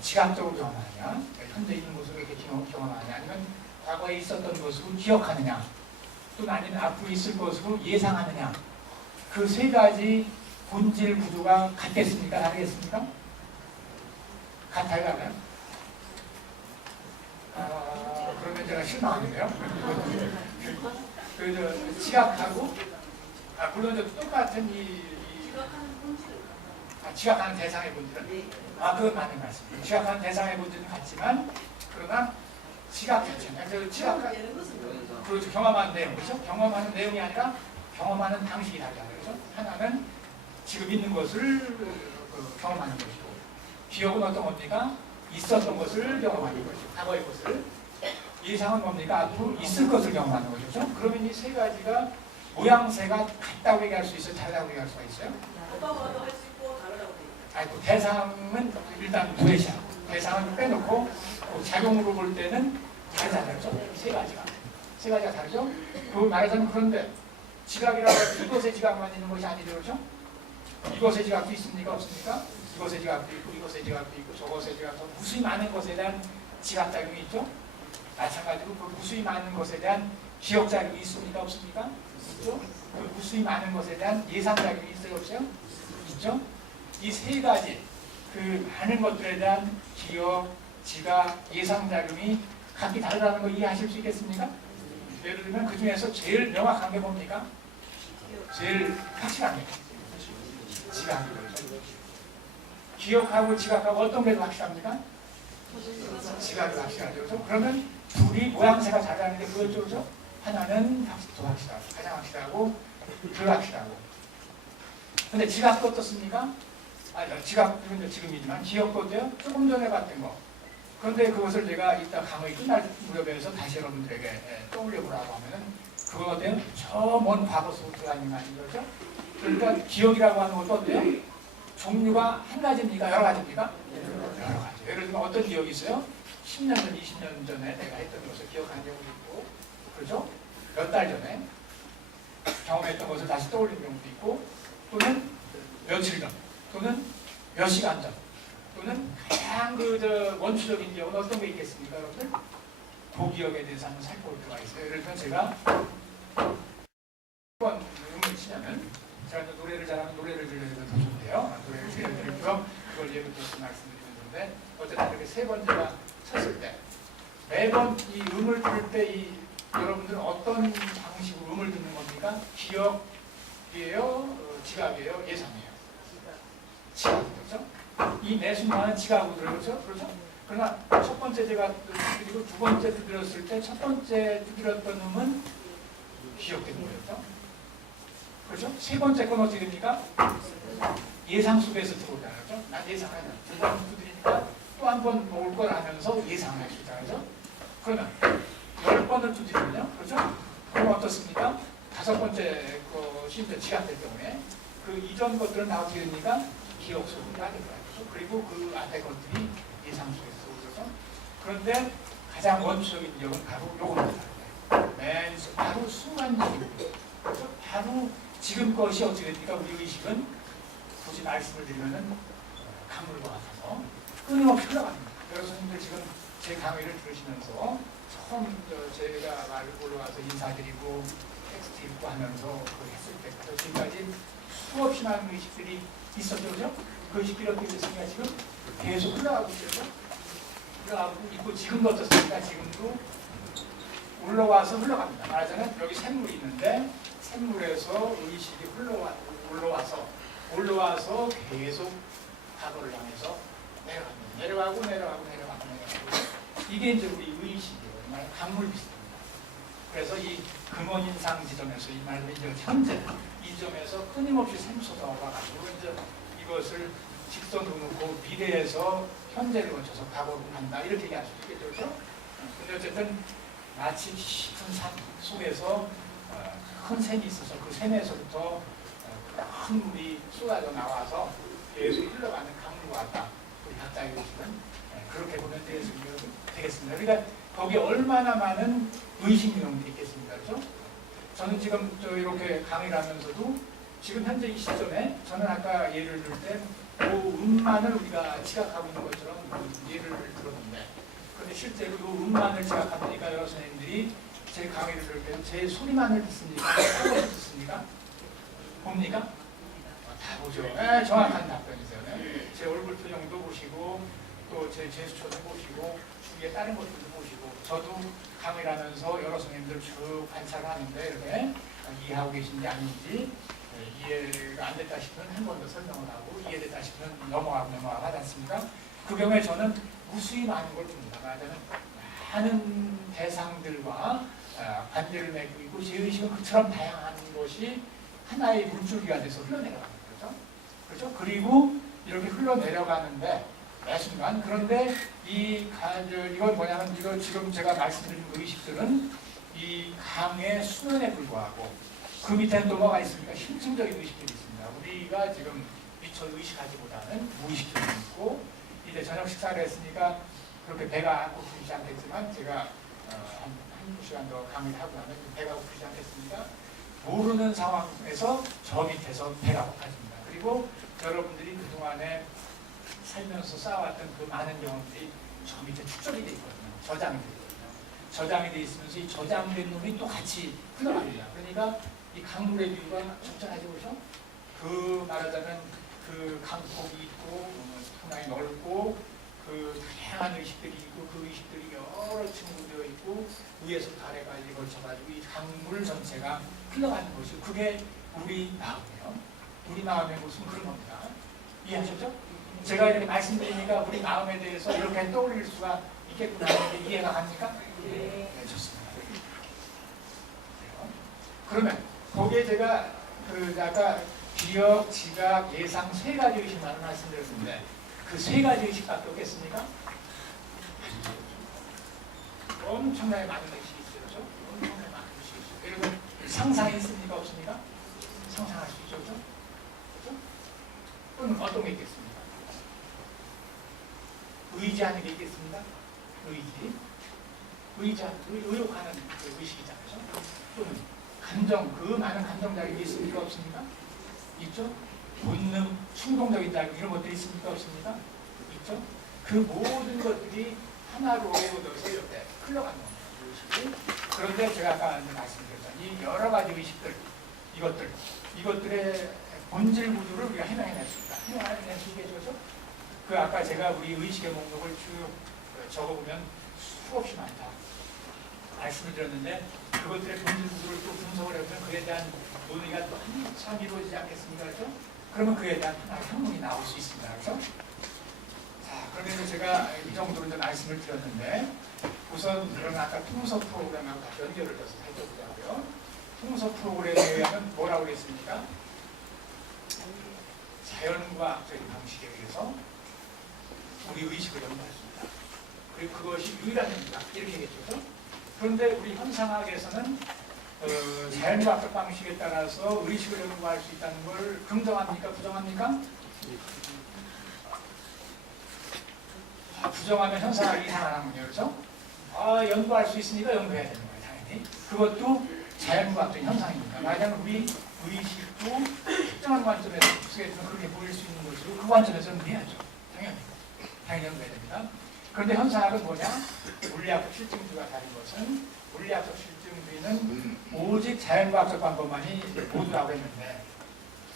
지각적으로 경험하느냐, 현재 있는 모습을 이렇게 경험하느냐, 아니면 과거에 있었던 것으로 기억하느냐, 또는 아니면 앞으로 있을 것으로 예상하느냐, 그 세 가지 본질 구조가 같겠습니까? 다르겠습니까? 같아요? 달라요? 그러면 제가 실망하는데요. 지각하고 물론 똑같은 지각하는 대상의 본질은 그건 맞는 말씀입니다. 지각하는 대상의 본질은 같지만 그러나 지각 자체는 그렇죠. 경험하는 내용이죠. 경험하는 내용이 아니라 경험하는 방식이 다르잖아요. 그렇죠? 하나는 지금 있는 것을 경험하는 것이고 기억은 어떤 겁니까? 있었던 것을 경험하는 것이고 과거의 것을 예상은 뭡니까? 앞으로 있을 것을 경험하는 거죠. 그렇죠? 그러면 이 세 가지가 모양새가 같다고 얘기할 수 있어요? 다르다고 얘기할 수가 있어요? 대상은 일단 도래시하고 대상은 빼놓고 작용으로 볼 때는 다르잖아요. 세 가지가 다르죠? 그 말하자면 그런데 지각이라고 해서 이것의 지각만 있는 것이 아니죠. 그렇죠? 이것의 지각도 있습니까? 없습니까? 이것의 지각도 있고 이것의 지각도 있고 저것의 지각도 무수히 많은 것에 대한 지각작용이 있죠? 마찬가지로 그 무수히 많은 것에 대한 기억작용이 있습니까? 없습니까? 있죠? 그 무수히 많은 것에 대한 예상작용이 있어요? 없어요? 있죠? 이 세 가지 그 많은 것들에 대한 기억, 지각, 예상작용이 각기 다르다는 거 이해하실 수 있겠습니까? 예를 들면 그 중에서 제일 명확한 게 뭡니까? 제일 확실한 게 지각이죠. 기억하고 지각하고 어떤 게 더 확실합니까? 지각이 확실하죠. 그렇죠? 그러면 둘이 모양새가 다르다는 게 그거죠. 그렇죠? 하나는 더 확실하고 가장 확실하고 덜 확실하고. 근데 지각도 어떻습니까? 지각은 지금이지만 기억도 어때요? 조금 전에 봤던 거. 그런데 그것을 제가 이따 강의 끝날 무렵에서 다시 여러분들에게 떠올려 보라고 하면은 그거 어때요? 저 먼 과거 속으로 들어가는 거 아니죠? 그러니까 기억이라고 하는 것도 어때요? 종류가 한 가지입니까? 여러 가지입니까? 여러 가지. 예를 들면 어떤 기억이 있어요? 10년 전, 20년 전에 내가 했던 것을 기억하는 경우도 있고, 그렇죠? 몇 달 전에 경험했던 것을 다시 떠올리는 경우도 있고, 또는 며칠 전, 또는 몇 시간 전, 또는 가장 원초적인 기억은 어떤 게 있겠습니까, 여러분들? 그 기억에 대해서 한번 살펴볼 필요가 있어요. 예를 들면 제가 한번 음을 치냐면 제가 노래를 잘하면 노래를 들려드리면 더 좋은데요. 노래를 들려드리고요. 그걸 예부터 말씀드리는 건데 어쨌든 이렇게 세 번째가 쳤을 때 매번 이 음을 들을 때 여러분들은 어떤 방식으로 음을 듣는 겁니까? 기억이에요? 지각이에요? 예상이에요? 지각이죠. 이 매 순간은 지각으로 들었죠? 그렇죠? 그러나 첫 번째 제가 그리고 두 번째 들었을 때 첫 번째 들었던 음은 기억되는 거였죠? 그렇죠? 세 번째 건 어떻게 됩니까? 예상 속에서 들어오잖아요. 그렇죠? 난 예상하냐. 두 번 두드리니까 또 한 번 올 걸 하면서 예상할 수 있잖아요. 그러면 10번을 두드리면요. 그렇죠? 그럼 어떻습니까? 다섯 번째 심지어 지각될 경우에 그 이전 것들은 다 어떻게 됩니까? 기억 속으로 빠질 거예요. 그리고 그 앞에 것들이 예상 속에서 오죠. 그런데 가장 원초적인 기억은 바로 요겁니다. 바로 순간적인 그렇죠? 바로 지금 것이 어떻게 됩니까? 우리 의식은 굳이 말씀을 드리면은 강물과 같아서 끊임없이 흘러갑니다. 여러분들 지금 제 강의를 들으시면서 처음 제가 말 올라와서 인사드리고 텍스트 읽고 하면서 그걸 했을 때부터 지금까지 수없이 많은 의식들이 있었죠, 그죠? 그 의식들이 어떻게 됐습니까? 지금 계속 흘러가고 있죠. 흘러가고 있고 지금도 어떻습니까? 지금도 올라와서 흘러갑니다. 말하자면 여기 샘물이 있는데 샘물에서 의식이 올라와서 계속 과거를 향해서 내려가고 이게 이제 우리 의식이에요. 말 강물 비슷합니다. 그래서 이 근원인상 지점에서 이 말로 이제 현재 이 점에서 끊임없이 샘솟아 와가지고 이제 이것을 직선으로 놓고 미래에서 현재를 거쳐서 과거로 간다 이렇게 얘기할 수 있겠죠, 그렇죠? 근데 어쨌든 마치 깊은 산 속에서 큰 샘이 있어서 그 샘에서부터 큰 물이 쏟아져 나와서 계속 흘러가는 강물과 같다. 우리 각자의 의식은 그렇게 보면 되겠습니다. 그러니까 거기에 얼마나 많은 의식 내용들이 있겠습니까, 그렇죠? 저는 지금 이렇게 강의를 하면서도 지금 현재 이 시점에 저는 아까 예를 들 때 그 음만을 우리가 지각하고 있는 것처럼 예를 들었는데 그런데 실제로 이 음만을 지각하니까 여러 선생님들이 제 강의를 들을 때 제 소리만을 듣습니까? 소리를 듣습니까? 봅니까? 다 보죠. 네, 정확한 답변이세요. 네. 제 얼굴 표정도 보시고 또 제 제스처도 보시고 주위에 다른 것들도 보시고 저도 강의를 하면서 여러 선생님들 쭉 관찰을 하는데 이렇게 이해하고 계신지 아닌지 이해가 안 됐다 싶으면 한 번 더 설명을 하고 이해됐다 싶으면 넘어가고 하지 않습니까? 그 경우에 저는 무수히 많은 걸 봅니다. 말하자면 많은 대상들과 관계를 맺고 있고 제의식은 그처럼 다양한 것이 하나의 물줄기가 돼서 흘러내려가는 거죠. 그렇죠? 그리고 이렇게 흘러내려가는데 매 순간 그런데 이건 뭐냐면 이거 지금 제가 말씀드린 의식들은 이 강의 수면에 불과하고 그 밑에는 또 뭐가 있습니까? 심층적인 의식들이 있습니다. 우리가 지금 미처 의식하지보다는 무의식적이 있고 이제 저녁 식사를 했으니까 그렇게 배가 고프지 않겠지만 제가 한 시간 더 강의를 하고 나면 배가 고프지 않겠습니까? 모르는 상황에서 저 밑에서 배가 고파집니다. 그리고 여러분들이 그동안에 살면서 쌓아왔던 그 많은 경험들이 저 밑에 축적이 되어 있거든요. 저장이 되어 있거든요. 저장이 되어 있으면서 이 저장된 놈이 또 같이 흘러갑니다. 그러니까 이 강물의 뷰가 적절하지 보죠? 그 말하자면 그 강폭이 있고 상당히 넓고 그 다양한 의식들이 있고 그 의식들이 여러 층으로 되어 있고 위에서부터 아래까지 걸쳐가지고 이 강물 전체가 흘러가는 것이 그게 우리 마음이에요. 우리 마음의 모습은 그런 겁니다. 이해하셨죠? 제가 이렇게 말씀드리니까 우리 마음에 대해서 이렇게 떠올릴 수가 있겠구나 하는 게 이해가 갑니까? 네, 좋습니다. 그러면 거기에 제가 아까 기억, 지각, 예상 세 가지 의식만을 말씀드렸는데 그 세 가지 의식밖에 없겠습니까? 엄청나게 많은 의식이 있어요. 그렇죠? 엄청나게 많은 의식이 있어요. 그리고 상상이 있습니까? 없습니까? 상상할 수 있죠. 그렇죠? 또는 어떤 게 있겠습니까? 의지하는 게 있겠습니까? 의욕하는 그 의식이잖아요. 또는 감정, 그 많은 감정자극이 있습니까? 없습니까? 있죠? 본능, 충동적인 자극 이런 것들이 있습니까? 없습니까? 있죠? 그 모든 것들이 하나로 얻어서 이렇게 흘러가는 겁니다. 그런데 제가 아까 말씀드렸던 이 여러 가지 의식들, 이것들의 본질 구조를 우리가 해명해낼 수 있다. 해명해낼 수 있게 해줘서 그 아까 제가 우리 의식의 목록을 쭉 적어보면 수없이 많다. 말씀을 드렸는데 그것들의 본질 구조를 또 분석을 해보면 그에 대한 논의가 또 한참 이루어지지 않겠습니까? 그렇죠? 그러면 그에 대한 하나의 학문이 나올 수 있습니다. 그렇죠? 자, 그러면 제가 이 정도로 이제 말씀을 드렸는데 우선 그런 아까 통서 프로그램하고 같이 연결을 해서 살펴보자고요. 통서 프로그램에 의하면 뭐라고 그랬습니까? 자연과학적인 방식에 의해서 우리 의식을 연구할 수 있다. 그리고 그것이 유일한 행위다. 이렇게 얘기했죠. 그런데 우리 현상학에서는 자연과학적 방식에 따라서 의식을 연구할 수 있다는 걸 긍정합니까? 부정합니까? 부정하면 현상학이 이상하군요. 그렇죠? 연구할 수 있으니까 연구해야 되는 거예요. 당연히. 그것도 자연과학적 현상입니다. 말하자면 우리 의식도 특정한 관점에서 복수해주면 그렇게 보일 수 있는 것으로 그 관점에서 연구해야죠. 당연히 연구해야 됩니다. 그런데 현상학은 뭐냐? 물리학적 실증주가 다른 것은 물리학적 실증주는 오직 자연과학적 방법만이 모두라고 했는데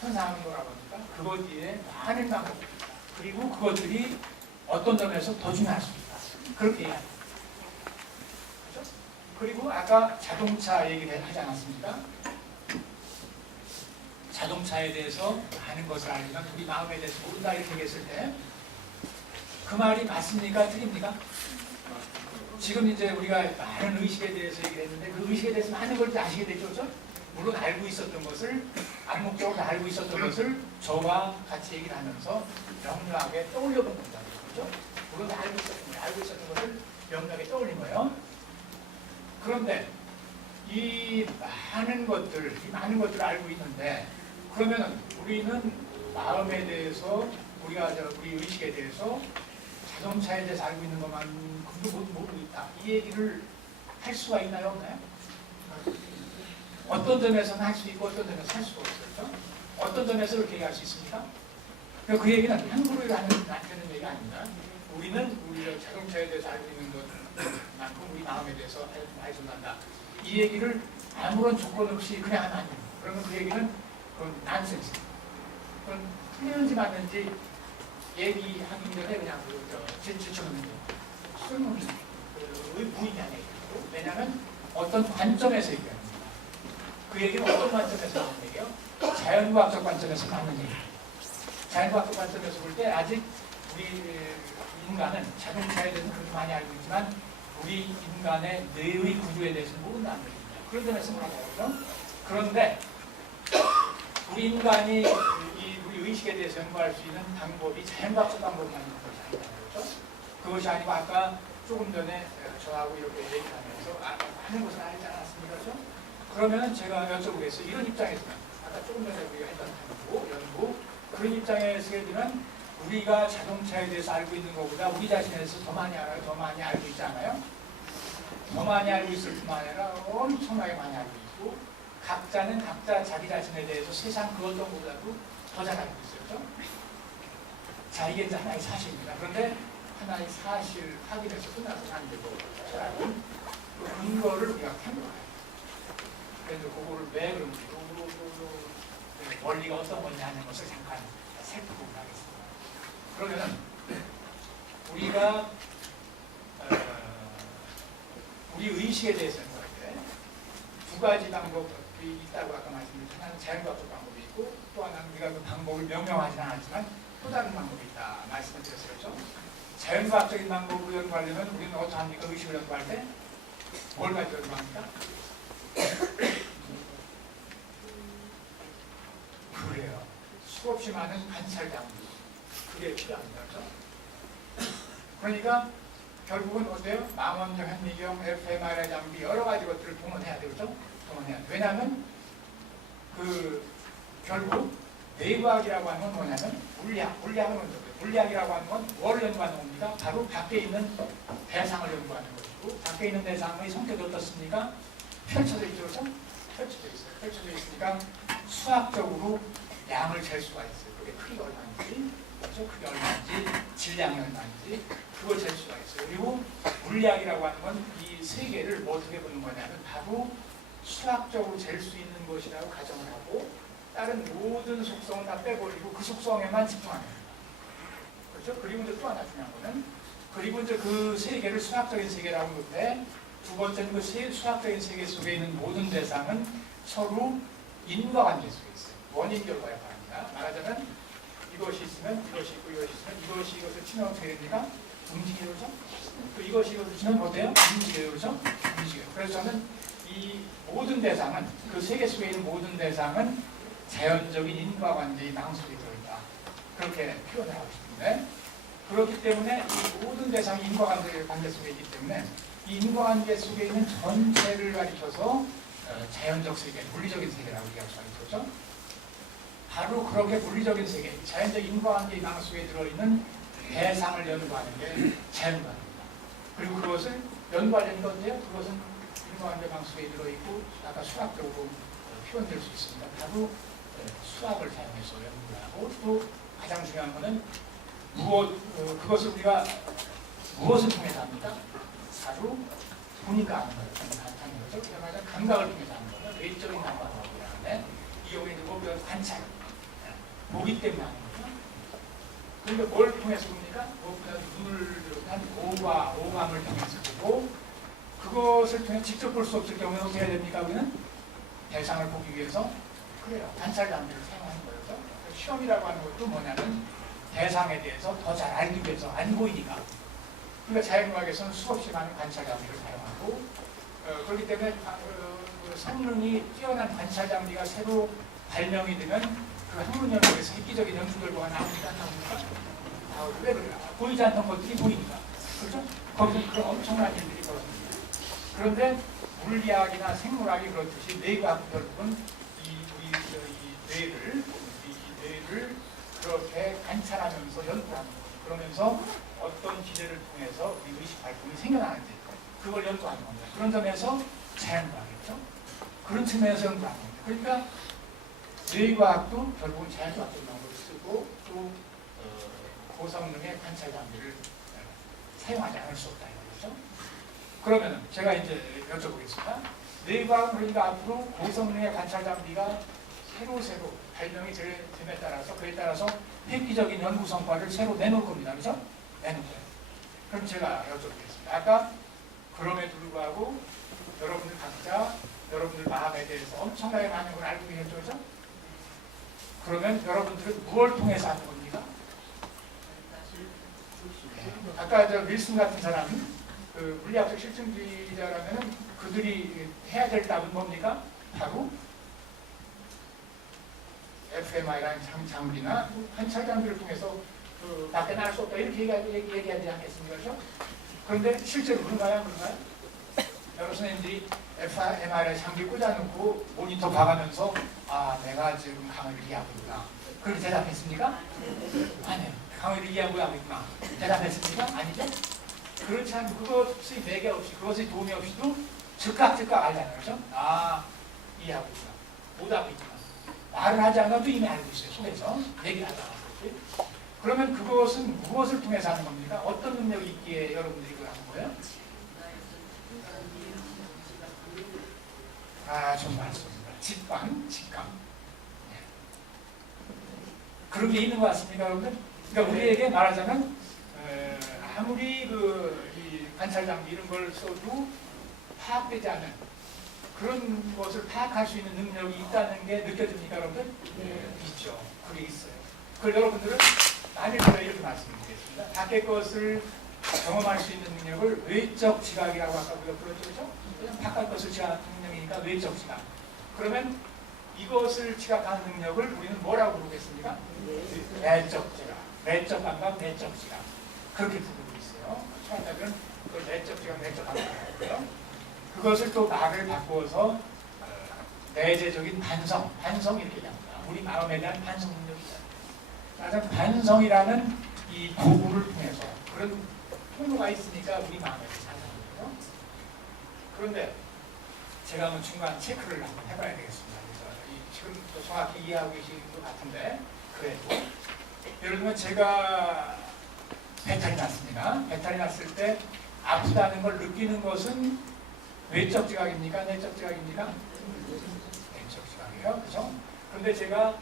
현상학은 뭐라고 합니까? 그것 뒤에 많은 방법이 있다. 그리고 그것들이 어떤 점에서 더 중요할 수 있다. 그렇게 얘기합니다. 그렇죠? 그리고 아까 자동차 얘기를 하지 않았습니까? 자동차에 대해서 많은 것을 알지만 우리 마음에 대해서 모른다 이렇게 얘기했을 때 그 말이 맞습니까? 틀립니까? 지금 이제 우리가 많은 의식에 대해서 얘기를 했는데 그 의식에 대해서 많은 걸 아시게 되죠. 그렇죠? 물론 알고 있었던 것을 암묵적으로 알고 있었던 것을 저와 같이 얘기를 하면서 명료하게 떠올려 본 겁니다. 그렇죠? 물론 알고 있었던 것을 명료하게 떠올린 거예요. 그런데 이 많은 것들을 알고 있는데 그러면 우리는 마음에 대해서 우리 의식에 대해서 자동차에 대해서 알고 있는 것만큼도 모르고 있다. 이 얘기를 할 수가 있나요? 없나요? 어떤 점에서는 할 수 있고 어떤 점에서는 할 수가 없어요. 그렇죠? 어떤 점에서 그렇게 얘기할 수 있습니까? 그 얘기는 함부로 하는 얘기가 아닙니다. 우리는 우리가 자동차에 대해서 알고 있는 것만큼 우리 마음에 대해서 알고 난다. 이 얘기를 아무런 조건 없이 그냥 하면 안 됩니다. 그러면 그 얘기는 그건 난센스. 그건 틀리는지 맞는지 얘기하기 전에 그냥 제쳐놓는 거예요. 쓸모없는 무의미한 얘기고 왜냐하면 어떤 관점에서 얘기하는 겁니다. 그 얘기는 어떤 관점에서 하는 얘기예요? 자연과학적 관점에서 하는 얘기예요. 자연과학적 관점에서 볼 때 아직 우리 인간은 자동차에 대해서 그렇게 많이 알고 있지만 우리 인간의 뇌의 구조에 대해서는 모른다는 얘기입니다. 그런 점에서 뭐라고 하죠? 그런데 우리 인간이 우리 의식에 대해서 연구할 수 있는 방법이 자연과학적 방법만 있는 것이 아니잖아요. 그렇죠? 그것이 아니고 아까 조금 전에 저하고 이렇게 얘기하면서 하는 것은 알지 않았습니까? 그렇죠? 그러면 제가 여쭤보겠어요. 이런 입장에서는 아까 조금 전에 우리가 했던 연구 그런 입장에서 들면 우리가 자동차에 대해서 알고 있는 것보다 우리 자신에 대해서 더 많이 알아요. 더 많이 알고 있지 않아요? 더 많이 알고 있을 뿐만 아니라 엄청나게 많이 알고 있고 각자는 각자 자기 자신에 대해서 세상 그 어떤 것보다도 더 잘 알고 있어요. 그렇죠? 자, 이게 이제 하나의 사실입니다. 그런데 하나의 사실 확인해서 끝나서는 안 되고 그 근거를 우리가 캐는 거예요. 그래서 그거를 왜 그런지 원리가 어떤 건지 하는 것을 잠깐 살펴보도록 하겠습니다. 그러면 우리가 우리 의식에 대해서 할 때 두 가지 방법이 있다고 아까 말씀드렸죠. 하나는 자연과학적 방법이 있고 또 하나는 우리가 그 방법을 명명하지는 않았지만 또 다른 방법이 있다 말씀을 드렸어요. 그렇죠? 자연과학적인 방법으로 연구하려면 우리는 어떻게 합니까? 의식을 연구할 때 뭘 가지고 연구합니까? 그래요. 수없이 많은 관찰 장비 그게 필요합니다. 그렇죠? 그러니까 결국은 어때요? 망원경, 현미경, fMRI 장비 여러 가지 것들을 동원해야 되죠. 동원해야 돼. 왜냐하면 결국 뇌과학이라고 하는 건 뭐냐면 물리학은 먼저 물리학이라고 하는 건 뭘 연구하는 겁니까? 바로 밖에 있는 대상을 연구하는 것이고 밖에 있는 대상의 성격이 어떻습니까? 펼쳐져 있죠. 그렇죠? 펼쳐져 있어요. 펼쳐져 있으니까 수학적으로 양을 잴 수가 있어요. 그게 크기가 얼마인지, 그렇죠? 크기가 얼마인지, 질량이 얼마인지 그걸 잴 수가 있어요. 그리고 물리학이라고 하는 건 이 세계를 뭐 어떻게 보는 거냐면 바로 수학적으로 잴 수 있는 것이라고 가정을 하고 다른 모든 속성은 다 빼버리고 그 속성에만 집중하는 거예요. 그렇죠? 그리고 이제 또 하나 중요한 거는 그리고 이제 그 세계를 수학적인 세계라고 하는데 두 번째는 그 수학적인 세계 속에 있는 모든 대상은 서로 인과관계 속에 있어요. 원인 결과 역할입니다. 말하자면 이것이 있으면 이것이 있고 이것이 있으면 이것이 이것을 치면 어떻게 됩니까? 움직여요. 그렇죠? 또 이것이 이것을 치면 어때요? 움직여요. 그렇죠? 움직여요. 그래서 저는 이 모든 대상은 그 세계 속에 있는 모든 대상은 자연적인 인과관계의 망 속에 들어있다. 그렇게 표현을 하고 싶은데 그렇기 때문에 이 모든 대상이 인과관계 속에 있기 때문에 이 인과관계 속에 있는 전체를 가리켜서 자연적 세계, 물리적인 세계라고 얘기할 수가 있죠. 바로 그렇게 물리적인 세계, 자연적 인과관계의 망 속에 들어있는 대상을 연구하는 게 자연과학입니다. 그리고 그것을 연구하려는 건데요. 그것은 인과관계 망 속에 들어있고 아까 수학적으로 표현될 수 있습니다. 바로 수학을 사용해서 연구를 하고 또 가장 중요한 것은 그것을 우리가 무엇을 통해서 합니까? 바로 보니까 하는 거예요. 거죠. 그러니까 감각을 통해서 하는 거예요. 외적인 감각이라고 하는데 이 경우에 무엇보다 관찰, 보기 때문에 하는 거죠. 그러니까 뭘 통해서 봅니까? 무엇보다 눈을 비롯한 오감을 통해서 보고 그것을 통해 직접 볼 수 없을 경우에는 어떻게 해야 됩니까? 우리는 대상을 보기 위해서 그래요. 관찰 장비를 사용하는 거죠. 시험이라고 하는 것도 뭐냐면 대상에 대해서 더 잘 알기 위해서 안 보이니까. 그러니까 자연과학에서는 수없이 많은 관찰 장비를 사용하고 그렇기 때문에 성능이 뛰어난 관찰 장비가 새로 발명이 되면 그 학문 영역에서 획기적인 연구 결과가 나옵니까? 안 나옵니까? 왜 그래요? 보이지 않던 것들이 보이니까. 그렇죠? 거기서 그런 엄청난 일들이 벌어집니다. 그런데 물리학이나 생물학이 그렇듯이 뇌과학 결국은 이 뇌를 그렇게 관찰하면서 연구하는 거예요. 그러면서 어떤 기제를 통해서 우리 의식 활동이 생겨나는지 그걸 연구하는 겁니다. 그런 점에서 자연과학이죠. 그런 측면에서 연구하는 겁니다. 그러니까 뇌과학도 결국은 자연과학적 방법을 쓰고 또 고성능의 관찰 장비를 사용하지 않을 수 없다 이거죠. 그러면 제가 이제 여쭤보겠습니다. 뇌과학은 그러니까 앞으로 고성능의 관찰 장비가 새로 발명이 됨에 따라서 그에 따라서 획기적인 연구 성과를 새로 내놓을 겁니다. 그렇죠? 내놓을 거예요. 그럼 제가 여쭤보겠습니다. 아까 그럼에도 불구하고 여러분들 각자 여러분들 마음에 대해서 엄청나게 많은 걸 알고 있는 거죠. 그러면 여러분들은 무엇을 통해서 하는 겁니까? 아까 저 밀슨 같은 사람은 그 물리학적 실증주의자라면 그들이 해야 될 답은 뭡니까? 바로 fMRI라는 장비나 관찰 장비를 통해서 그 밖에 나갈 수 없다 이렇게 얘기하지 않겠습니까? 그렇죠? 그런데 실제로 그런가요? 여러 선생님들이 fMRI 장비 꽂아놓고 모니터 봐가면서 아 내가 지금 강의를 이해하고 있구나 그렇게 대답했습니까? 아니요. 강의를 이해하고 있구나 대답했습니까? 아니죠? 그렇지 않고 그것이 매개 없이 그것의 도움이 없이도 즉각 알잖아요. 그렇죠? 아 이해하고 있구나 못하고 있구나 말을 하지 않아도 이미 알고 있어요. 속에서 얘기를 하지 않아도. 그러면 그것은 무엇을 통해서 하는 겁니까? 어떤 능력이 있기에 여러분들이 그걸 하는 거예요? 아, 정말 맞습니다. 직감. 네. 그런 게 있는 것 같습니다, 여러분들. 그러니까 우리에게 말하자면 아무리 이 관찰 장비 이런 걸 써도 파악되지 않는 그런 것을 파악할 수 있는 능력이 있다는 게 느껴집니까, 여러분들? 네. 있죠. 그게 있어요. 그걸 여러분들은 만일 제가 이렇게 말씀드리겠습니다. 밖의 것을 경험할 수 있는 능력을 외적 지각이라고 아까 우리가 불렀죠, 그렇죠? 그냥 바깥 것을 지각하는 능력이니까 외적 지각. 그러면 이것을 지각하는 능력을 우리는 뭐라고 부르겠습니까? 내적 지각. 내적 감각, 내적 지각. 그렇게 부르고 있어요. 수학자들은 그걸 내적 지각, 내적 감각이라고요. 그것을 또 말을 바꾸어서 내재적인 반성 이렇게 얘기합니다. 우리 마음에 대한 반성 능력이다. 가장 반성이라는 이 도구를 통해서 그런 통로가 있으니까 우리 마음에 사는 거예요. 그런데 제가 한번 중간 체크를 한번 해봐야 되겠습니다. 그래서 지금 정확히 이해하고 계신 것 같은데 그래도 예를 들면 제가 배탈이 났습니다. 배탈이 났을 때 아프다는 걸 느끼는 것은 외적 지각입니까? 내적 지각입니까? 내적 지각이에요. 그죠? 그런데 제가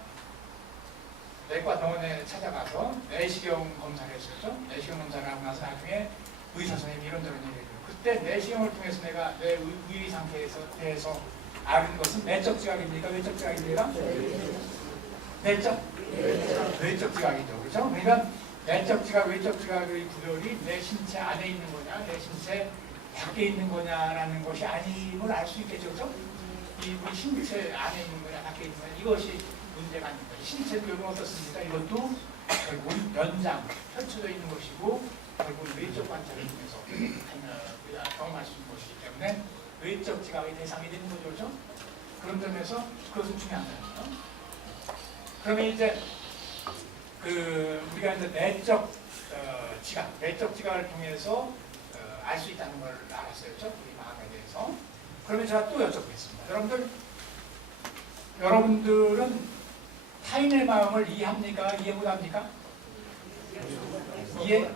내과 병원에 찾아가서 내시경 검사를 했었죠. 내시경 검사를 하고 나서 나중에 의사 선생님이 이런저런 얘기를 해요. 그때 내시경을 통해서 내가 내 의의 상태에 대해서 아는 것은 내적 지각입니까? 외적 지각입니까? 외적 지각이죠. 그렇죠? 그러니까 내적 지각, 외적 지각의 구별이 내 신체 안에 있는 거냐, 내 신체 밖에 있는 거냐라는 것이 아님을 알 수 있겠죠. 그렇죠? 우리 신체 안에 있는 거냐, 밖에 있는 거냐, 이것이 문제가 아닙니다. 신체도 여러분 어떻습니까? 이것도 결국은 연장, 펼쳐져 있는 것이고 결국은 외적 관찰을 통해서 우리가 경험할 수 있는 것이기 때문에 외적 지각의 대상이 되는 거죠. 그렇죠? 그런 점에서 그것은 중요한 거죠. 그러면 이제 우리가 이제 내적 지각을 통해서 알 수 있다는 걸 알았어요. 그렇죠? 우리 마음에 대해서. 그러면 제가 또 여쭤보겠습니다. 여러분들은 타인의 마음을 이해합니까? 이해 못합니까? 이해?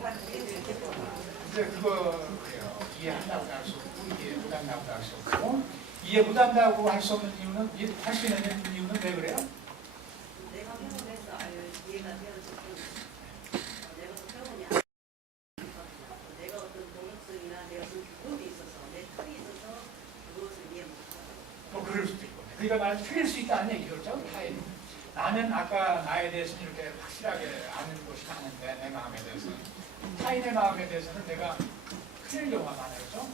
이제 그거 그래요. 이해한다고 할 수 없고 이해 못한다고 할 수 없고 이해 못한다고 할 수 없는 이유는 할 수 있는 이유는 왜 그래요? 내가 경험해서 이해가 되어지고 내가 경험이 안 내가 어떤 동력성이나 내가 어떤 규범이 있어서 내 틀이 있어서 그것을 이해 못하고 뭐 그럴 수도 있고 그러니까 말은 틀릴 수 있다는 얘기죠. 타인. 나는 아까 나에 대해서는 이렇게 확실하게 아는 것이 많은데 내 마음에 대해서는 타인의 마음에 대해서는 내가 틀릴 경우가 많아요. 그렇죠?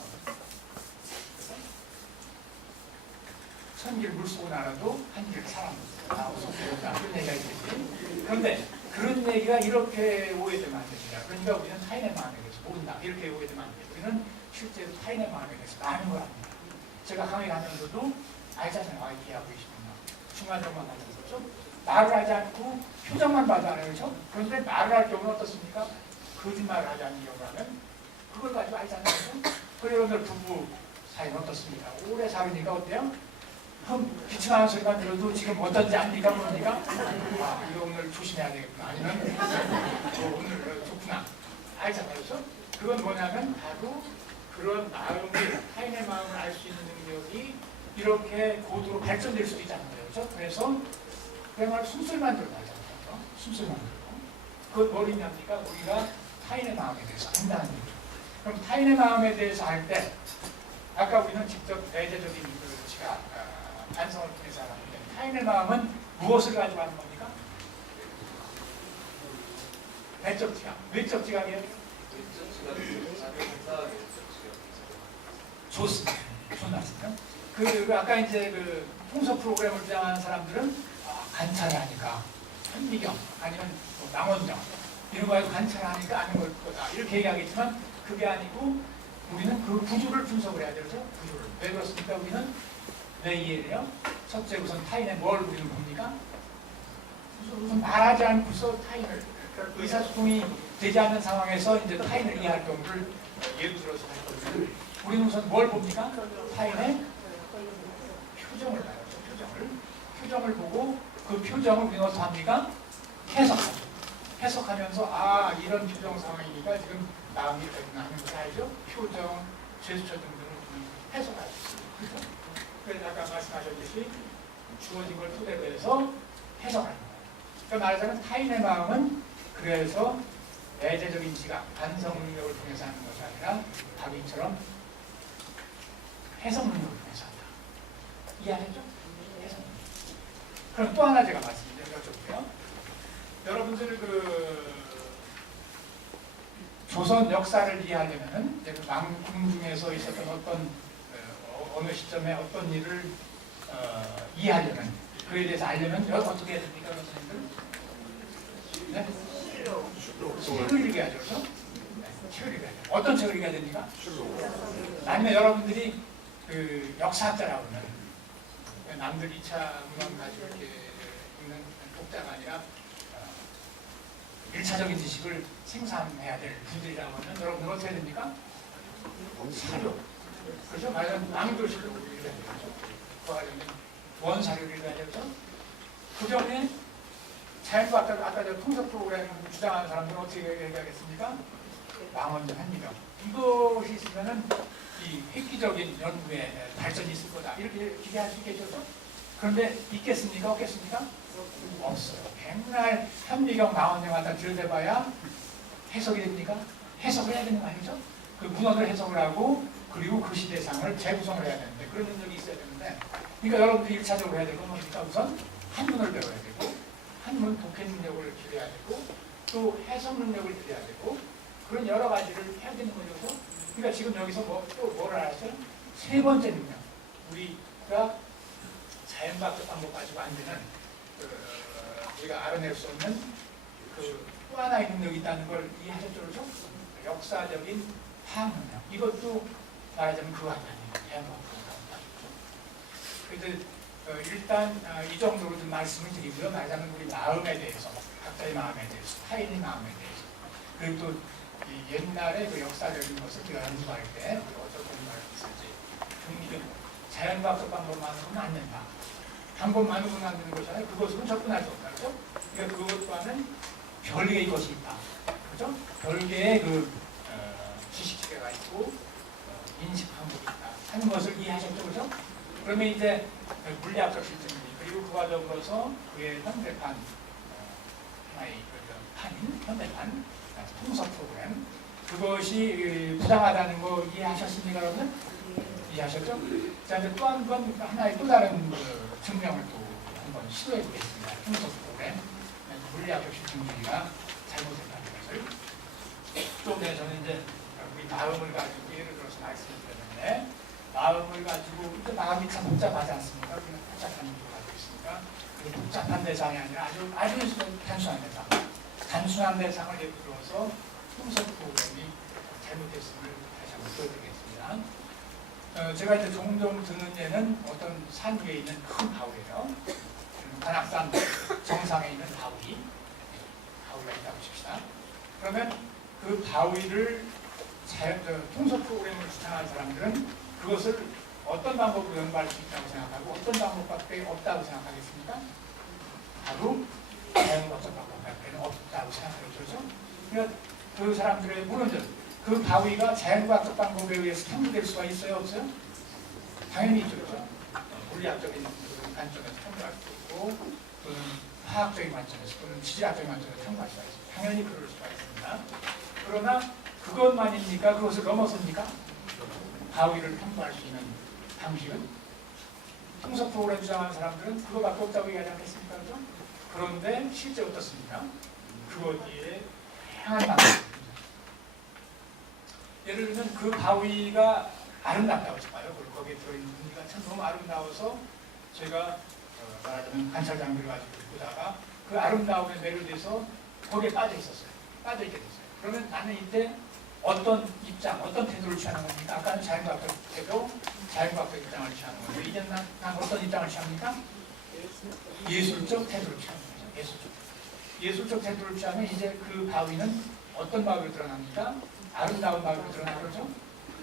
천길 물속은 알아도 한길 사람 나오서 그런 얘기가 있듯이 그런데 그런 얘기가 이렇게 오해되면 안 됩니다. 그러니까 우리는 타인의 마음에 대해서 모른다 이렇게 오해되면 안 돼요. 우리는 실제로 타인의 마음에 대해서 아는 걸 압니다. 제가 강의 하면서도 알잖아요. 아, 이해하고 계시구나. 중간점만 하면서 말을 하지 않고 표정만 봐도 알아요. 그렇죠? 그런데 말을 할 경우는 어떻습니까? 거짓말을 하지 않는 경우라면 그걸 가지고 알잖아요. 그래서 여러분들 부부 사이는 어떻습니까? 오래 살으니까 어때요? 기침하는 소리만 들어도 지금 어떤지 압니까? 모릅니까? 아, 이거 오늘 조심해야 되겠구나. 아니면 오늘 좋구나. 알잖아요. 그렇죠? 그건 뭐냐면 바로 그런 마음이 타인의 마음을 알 수 있는 능력이 이렇게 고도로 발전될 수도 있다는 거예요. 그렇죠? 그래서 그야말로 숨소리만 들어도 알잖아요. 숨소리만 들고. 그건 뭘 의미합니까? 우리가 타인의 마음에 대해서 안다는 얘기죠. 그럼 타인의 마음에 대해서 할 때 아까 우리는 직접 내재적인 정치가 반성을 통해서 하는데 타인의 마음은 무엇을 가지고 하는 겁니까? 내적 지각. 외적 지각이에요? 좋습니다. 좋은 말씀이요. 그 아까 이제 그 통속 프로그램을 주장하는 사람들은 관찰을 하니까 현미경 아니면 뭐 망원경 이런 거 가지고 관찰하니까 아는 걸 거다 이렇게 얘기하겠지만 그게 아니고 우리는 그 구조를 분석을 해야 되죠. 구조를. 왜 그렇습니까? 우리는 왜 이해해요? 첫째 우선 타인의 뭘 우리는 봅니까? 우선 말하지 않고서 타인을 그러니까 의사소통이 되지 않는 상황에서 이제 타인을 이해할 경우를 예를 들어서 할 거면 우리는 우선 뭘 봅니까? 타인의 표정을 봐요. 표정을 보고 그 표정을 우리는 어떻게 합니까? 해석하죠. 해석하면서 이런 표정 상황이니까 지금 마음이 있구나 하는 걸 알죠? 표정, 제스처 등등을 해석할 수 있어요. 그렇죠? 그래서 아까 말씀하셨듯이 주어진 걸 토대로 해서 해석하는 거예요. 그러니까 말하자면 타인의 마음은 그래서 내재적인 지각, 반성 능력을 통해서 하는 것이 아니라 박이처럼 해석 능력을 통해서 한다. 이해하셨죠? 해석 능력. 그럼 또 하나 제가 여쭤볼게요. 여러분들 조선 역사를 이해하려면은 왕궁 중에서 있었던 어떤 어느 시점에 어떤 일을 이해하려면 그에 대해서 알려면 어떻게 해야 됩니까, 선생님들? 네? 책을 읽어야죠, 그렇죠? 네, 책을 읽어야죠. 어떤 책을 읽어야 됩니까? 아니면 여러분들이 그 역사학자라고 하면 남들 2차 문헌 가지고 이렇게 읽는 독자가 아니라 1차적인 지식을 생산해야 될 분들이라고 하면 여러분들 어떻게 해야 됩니까? 사료. 그렇죠? 말하자면 왕조실록을 읽어야 되겠죠. 그 과정에 원사료를 읽어야 되겠죠. 그 전에 자연과 아까 저 통속 프로그램을 주장하는 사람들은 어떻게 얘기하겠습니까? 망원경, 현미경. 이것이 있으면은 이 획기적인 연구에 발전이 있을 거다. 이렇게 기대할 수 있겠죠? 그런데 있겠습니까? 없겠습니까? 없어요. 맨날 현미경, 망원경 갖다 들여다봐야 해석이 됩니까? 해석을 해야 되는 거 아니죠? 그 문헌을 해석을 하고 그리고 그 시대상을 재구성을 해야 되는데 그런 능력이 있어야 되는데 그러니까 여러분들이 1차적으로 해야 될 건 뭡니까? 우선 한문을 배워야 되고 한문 독해 능력을 기려야 되고 또 해석 능력을 기려야 되고 그런 여러 가지를 해야 되는 거죠. 그러니까 지금 여기서 또 뭐를 알았어요? 세 번째 능력. 우리가 자연과학 방법 가지고 안 되는 우리가 알아낼 수 없는 또 하나의 능력이 있다는 걸 이해하셨죠? 그렇죠? 역사적인 파악 능력. 이것도 말하자면 그거 아니에요. 자연과학 그래서 일단 이 정도로 좀 말씀을 드리고요. 말하자면 우리 마음에 대해서, 각자의 마음에 대해서, 타인의 마음에 대해서, 그리고 또 옛날에 그 역사적인 것을 우리가 연구할 때 어떤 공부할 수 있을지, 중립은 자연과학적 방법만으로는 안 된다. 방법만으로는 안 되는 것이 아니라 그것으로는 접근할 수 없다. 그렇죠? 그러니까 그것과는 별개의 것이 있다. 그렇죠? 별개의 지식 체계가 있고 인식 방법이 있다. 하는 것을 이해하셨죠? 그렇죠? 그러면 이제 물리학적 실증이 그리고 그 과정으로서 그의 현대판 하나의 판인 현대판 통속 프로그램 그것이 부당하다는 거 이해하셨습니까, 여러분? 이해하셨죠? 자 이제 또 한 번 하나의 또 다른 증명을 또 한번 시도해 보겠습니다. 통속 프로그램 물리학적 실증주의가 잘못했다는 것을 좀 전에 저는 이제 우리 마음을 가지고 예를 들어서 말씀을 드렸는데. 마음을 가지고 이제 마음이 참 복잡하지 않습니까? 그냥 복잡한 의미를 가지고 있으니까 그 복잡한 대상이 아니라 아주 단순한 대상 단순한 대상을 예를 들어서 통속 프로그램이 잘못됐음을 다시 한번 보여드리겠습니다. 제가 이제 종종 드는 예는 어떤 산 위에 있는 큰 바위예요. 관악산 정상에 있는 바위가 있다고 칩시다. 그러면 그 바위를 통속 프로그램을 주장하는 사람들은 그것을 어떤 방법으로 연구할 수 있다고 생각하고 어떤 방법밖에 없다고 생각하겠습니까? 바로 자연과학적 방법밖에 없다고 생각하죠. 그러니까 그 사람들의 물론 그 바위가 자연과학적 방법에 의해서 탐구될 수가 있어요? 없어요? 당연히 있죠. 그렇죠? 물리학적인 관점에서 탐구할 수 있고 또는 화학적인 관점에서 또는 지질학적인 관점에서 탐구할 수가 있습니다. 당연히 그럴 수가 있습니다. 그러나 그것만입니까? 그것을 넘어섭니까? 바위를 탐구할 수 있는 방식은 풍속 프로그램 주장하는 사람들은 그거밖에 없다고 얘기하지 않겠습니까? 그죠? 그런데 실제 어떻습니까? 그거기에 다양한 방법이 있습니다. 예를 들면 그 바위가 아름답다고 쳐봐요. 그리고 거기에 들어있는 무늬가 참 너무 아름다워서 제가 말하자면 관찰 장비를 가지고 보다가 그 아름다움에 매료돼서 거기에 빠져 있었어요. 빠져 있게 됐어요. 그러면 나는 이때 어떤 입장, 어떤 태도를 취하는 겁니까? 아까는 자연과학적 태도, 자연과학적 입장을 취하는 거죠. 이제 난 어떤 입장을 취합니까? 예술적 태도를 취하는 거죠. 예술적 태도를 취하면 이제 그 바위는 어떤 바위로 드러납니까? 아름다운 바위로 드러나죠.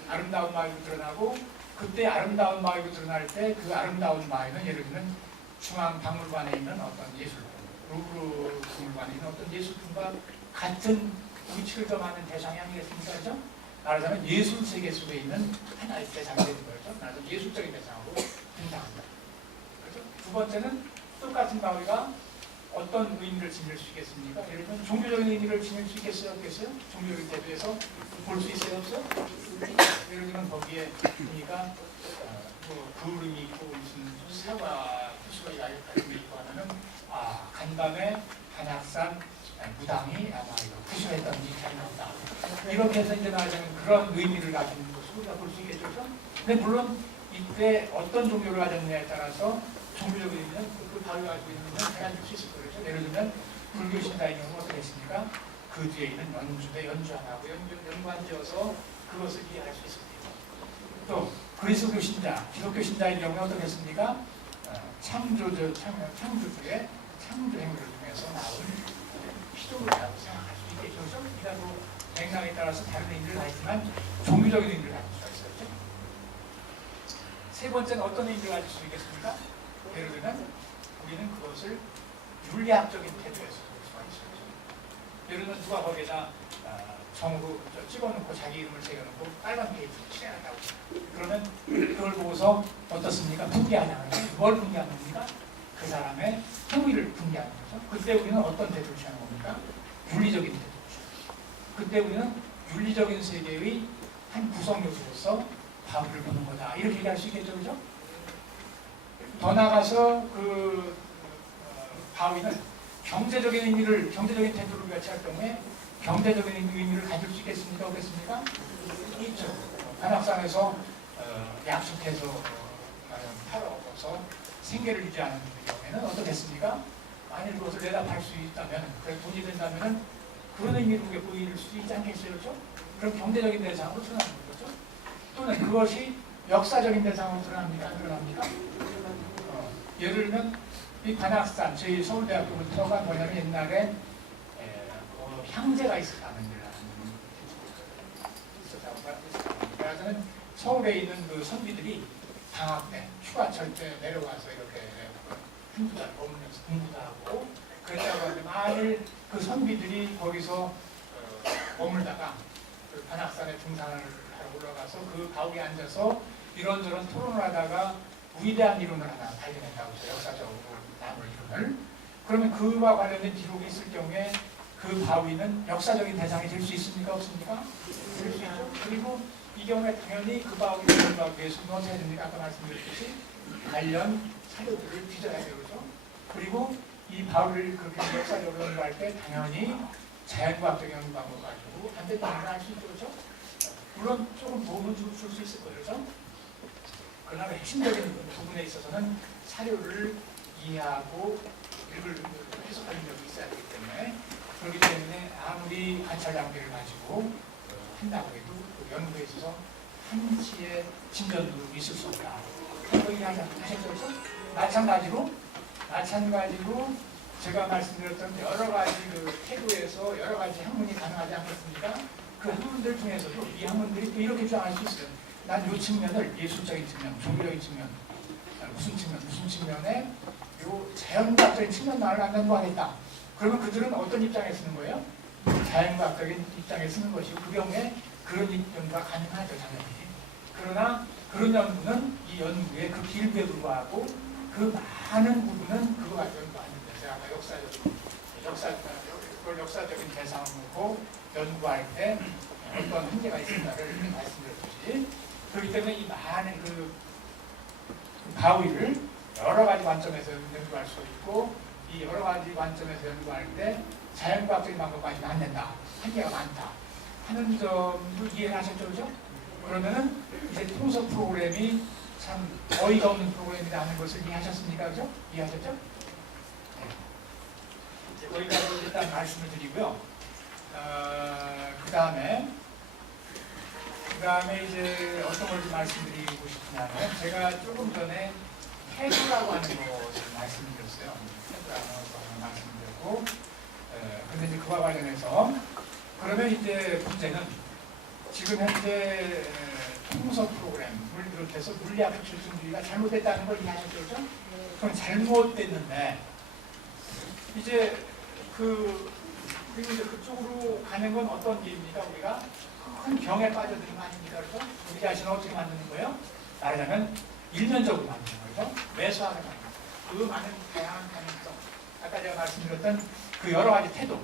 아름다운 바위로 드러나고 그때 아름다운 바위로 드러날 때 그 아름다운 바위는 예를 들면 중앙 박물관에 있는 어떤 예술품, 루브르 박물관에 있는 어떤 예술품과 같은 위치를 점하는 대상이 아니겠습니까? 그죠? 말하자면 예술 세계 속에 있는 하나의 대상이 되는 거죠. 말하자면 예술적인 대상으로 등장합니다. 그렇죠? 두 번째는 똑같은 바위가 어떤 의미를 지닐 수 있겠습니까? 예를 들면 종교적인 의미를 지닐 수 있겠어요? 없겠어요? 종교적인 태도에서 볼 수 있어요? 없어요? 예를 들면 거기에 보니까 뭐 그림이 있고 무슨 사과 구수가 이렇게 있고 하면은 간밤에 한약산 무당이 아마 이거 구수했던 이 자리입니다. 이렇게 해서 이제 말하자면 그런 의미를 가진 것으로 우리가 볼 수 있겠죠. 근데 물론 이때 어떤 종교를 가졌느냐에 따라서 종교적인 의미는 그 바위가 가지고 있는 의미는 달라질 수 있을 거죠. 예를 들면 불교 신자의 경우 어떻게 했습니까? 그 뒤에 있는 연주대 연주하고 연관지어서 그것을 이해할 수 있습니다. 또 그리스도 신자, 기독교 신자의 경우에 어떻게 했습니까? 창조주의 창조 행위를 통해서 나온 피조물이라고 생각할 수 있겠죠. 그러니까 뭐 맥락에 따라서 다른 의미를 가지지만 종교적인 의미를 가질 수가 있었죠. 세 번째는 어떤 의미를 가질 수 있겠습니까? 예를 들면 우리는 그것을 윤리학적인 태도에서 볼 수가 있었죠. 예를 들면 누가 거기에다 정으로 찍어놓고 자기 이름을 새겨놓고 빨간 페이지를 칠해놨다고. 그러면 그걸 보고서 어떻습니까? 분개하냐는 거죠. 뭘 분개하는 겁니까? 그 사람의 행위를 분개하는 거죠. 그때 우리는 어떤 태도를 취하는 겁니까? 윤리적인 태도를 취하는 거죠. 그때 우리는 윤리적인 세계의 한 구성 요소로서 바위를 보는 거다. 이렇게 얘기할 수 있겠죠. 그죠? 더 나아가서 그 바위는 경제적인 의미를, 경제적인 태도를 우리가 취할 경우에 경제적인 의미를 가질 수 있겠습니까? 없겠습니까? 있죠. 한학산에서 약속해서 팔아서 생계를 유지하는 경우에는 어떻겠습니까? 만일 그것을 내다 팔 수 있다면, 그래 돈이 된다면 그런 의미로 보일 수 있지 않겠어요? 그렇죠? 그럼 경제적인 대상으로 드러나는 거죠. 또는 그것이 역사적인 대상으로 드러납니까? 안 드러납니까? 예를 들면 이 관악산, 저희 서울대학교부터가 뭐냐면 옛날에 향제가 있었다는 그래서는 서울에 있는 그 선비들이 방학 때, 휴가철 때 내려와서 이렇게 한두 달 머물면서 공부도 하고 그랬다고 하는데 만일 그 선비들이 거기서 머물다가 그 관악산에 등산을 하러 올라가서 그 바위에 앉아서 이런저런 토론을 하다가 위대한 이론을 하나 발견했다고 해서 역사적으로 남을 이론을 그러면 그와 관련된 기록이 있을 경우에 그 바위는 역사적인 대상이 될 수 있습니까? 없습니까? 될 수 있죠. 그리고 이 경우에 당연히 그 바위를 연구하기 위해서는 어떻게 해야 됩니까? 아까 말씀드렸듯이 관련 사료들을 빚어야 되죠. 그리고 이 바위를 그렇게 역사적으로 연구할 때 당연히 자연과학적 연구 방법 가지고 안 된다는 걸 알 수 있죠. 그렇죠? 물론 조금 도움은 줄 수 있을 거예요. 그렇죠? 그러나 핵심적인 부분에 있어서는 사료를 이해하고 해석하는 점이 있어야 되기 때문에 그렇기 때문에 아무리 관찰 장비를 가지고 한다고 해도 그 연구에 있어서 한치의 진전도 있을 수 없다. 그런 얘기 하셨죠? 마찬가지로 제가 말씀드렸던 여러 가지 그 태도에서 여러 가지 학문이 가능하지 않겠습니까? 그 학문들 중에서도 이 학문들이 또 이렇게 주장할 수 있어요. 난 이 측면을 예술적인 측면, 종교적인 측면, 무슨 측면에 요 자연과학적인 측면만을 안 연구하겠다. 그러면 그들은 어떤 입장에 쓰는 거예요? 자연과학적인 입장에 쓰는 것이고 그 경우에 그런 연구가 가능하죠, 당연히. 그러나 그런 연구는 이 연구의 그 길게 불과하고 그 많은 부분은 그거 가지고 연구하는데 제가 아까 역사적인 대상을 놓고 연구할 때 어떤 한계가 있습니다를 말씀드렸듯이 그렇기 때문에 이 많은 그 바위를 여러 가지 관점에서 연구할 수 있고 이 여러 가지 관점에서 연구할 때 자연과학적인 방법까지 안 된다. 한계가 많다. 하는 점도 이해를 하셨죠? 그죠? 그러면은 이제 통서 프로그램이 참 어이가 없는 프로그램이라는 것을 이해하셨습니까? 그죠? 이해하셨죠? 네. 이제 거기까지 일단 말씀을 드리고요. 그 다음에 이제 어떤 걸 좀 말씀드리고 싶으냐면 제가 조금 전에 태도라고 하는 것을 말씀드렸어요. 태도라고 하는 것을 말씀드렸고 근데 이제 그와 관련해서 그러면 이제 문제는 지금 현재 통서 프로그램을 비롯해서 물리학 출중주의가 잘못됐다는 걸 이해하셨죠? 그죠? 그럼 잘못됐는데 이제 그리고 이제 그쪽으로 가는 건 어떤 일입니까? 우리가 큰 병에 빠져드는 거 아닙니까? 그래서 우리 자신을 어떻게 만드는 거예요? 말하자면 일면적으로 만드는 거죠. 매수하는 거예요. 그 많은 다양한 가능성. 아까 제가 말씀드렸던 그 여러 가지 태도.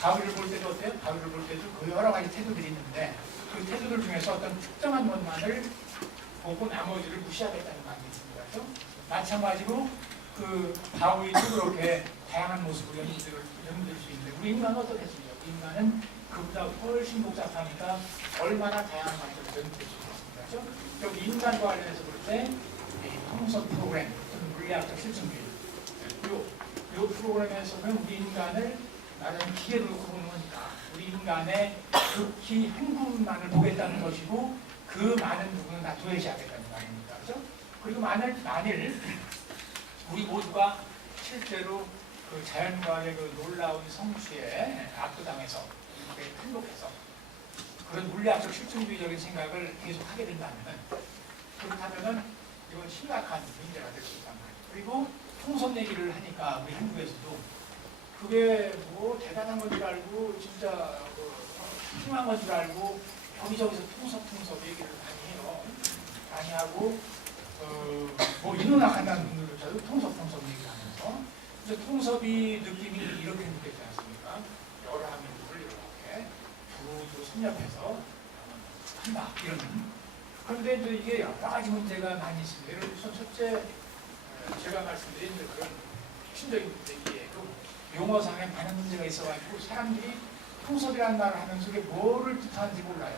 바위를 볼 때도 어때요? 바위를 볼 때도 그 여러 가지 태도들이 있는데 그 태도들 중에서 어떤 특정한 것만을 보고 나머지를 무시하겠다는 말이 있습니다. 그렇죠? 마찬가지로 그 바위도 그렇게 다양한 모습으로 연구될 수 있는데 우리 인간은 어떻겠습니까? 우리 인간은 그보다 훨씬 복잡하니까 얼마나 다양한 관점에서 연구될 수 있습니다. 그렇죠? 여기 인간과 관련해서 볼 때 통선 프로그램, 물리학적 실증주의 이 프로그램에서는 우리 인간을 나름 기계로 놓고 보는 거니까 우리 인간의 극히 한 부분만을 보겠다는 것이고 그 많은 부분은 다 도외시하겠다는 말입니다. 그렇죠? 그리고 만일 우리 모두가 실제로 그 자연과학의 그 놀라운 성취에 압도당해서 행복해서 그런 물리학적 실증주의적인 생각을 계속 하게 된다면은 그렇다면은 이건 심각한 문제가 될 수 있단 말이에요. 그리고 통선 얘기를 하니까 우리 한국에서도 그게 뭐 대단한 건 줄 알고 진짜 훌륭한 건 줄 알고 여기저기서 통섭 얘기를 많이 해요. 많이 하고 뭐 인문학한다는 분들조차도 통섭 얘기를 하면서 그래서 통섭이 느낌이 이렇게 느껴지지 않습니까? 여러 한민족을 이렇게 두루 섭렵해서 한다 이런. 그런데 이제 이게 여러 가지 문제가 많이 있습니다. 예를 들어서 첫째 제가 말씀드린 그런 핵심적인 문제기에 용어상에 많은 문제가 있어가지고 사람들이 통섭이라는 말을 하면서 그게 뭐를 뜻하는지 몰라요.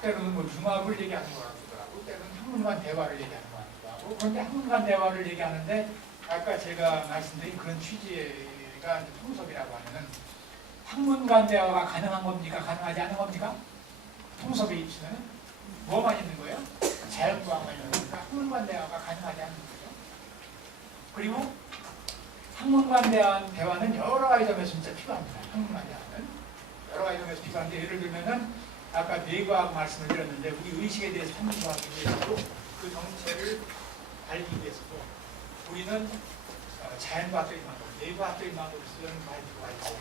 때로는 뭐 융합을 얘기하는 것 같기도 하고 때로는 학문간 대화를 얘기하는 것 같기도 하고 그런데 학문간 대화를 얘기하는데 아까 제가 말씀드린 그런 취지가 통섭이라고 하면은 학문간 대화가 가능한 겁니까? 가능하지 않은 겁니까? 통섭에 있으면 뭐만 있는 거예요? 자연과학만 있는 거니까 학문간 대화가 가능하지 않는 거죠. 그리고 학문간 대화는 여러 가지 점에서 진짜 필요합니다. 학문간 대화는 여러 가지 점에서 필요한데 예를 들면은 아까 뇌과학 말씀을 드렸는데 우리 의식에 대해서 탐구하기 위해서도 그 정체를 알기 위해서도 우리는 자연과학적인 방법, 뇌과학적인 방법을 쓰는 발표가 있고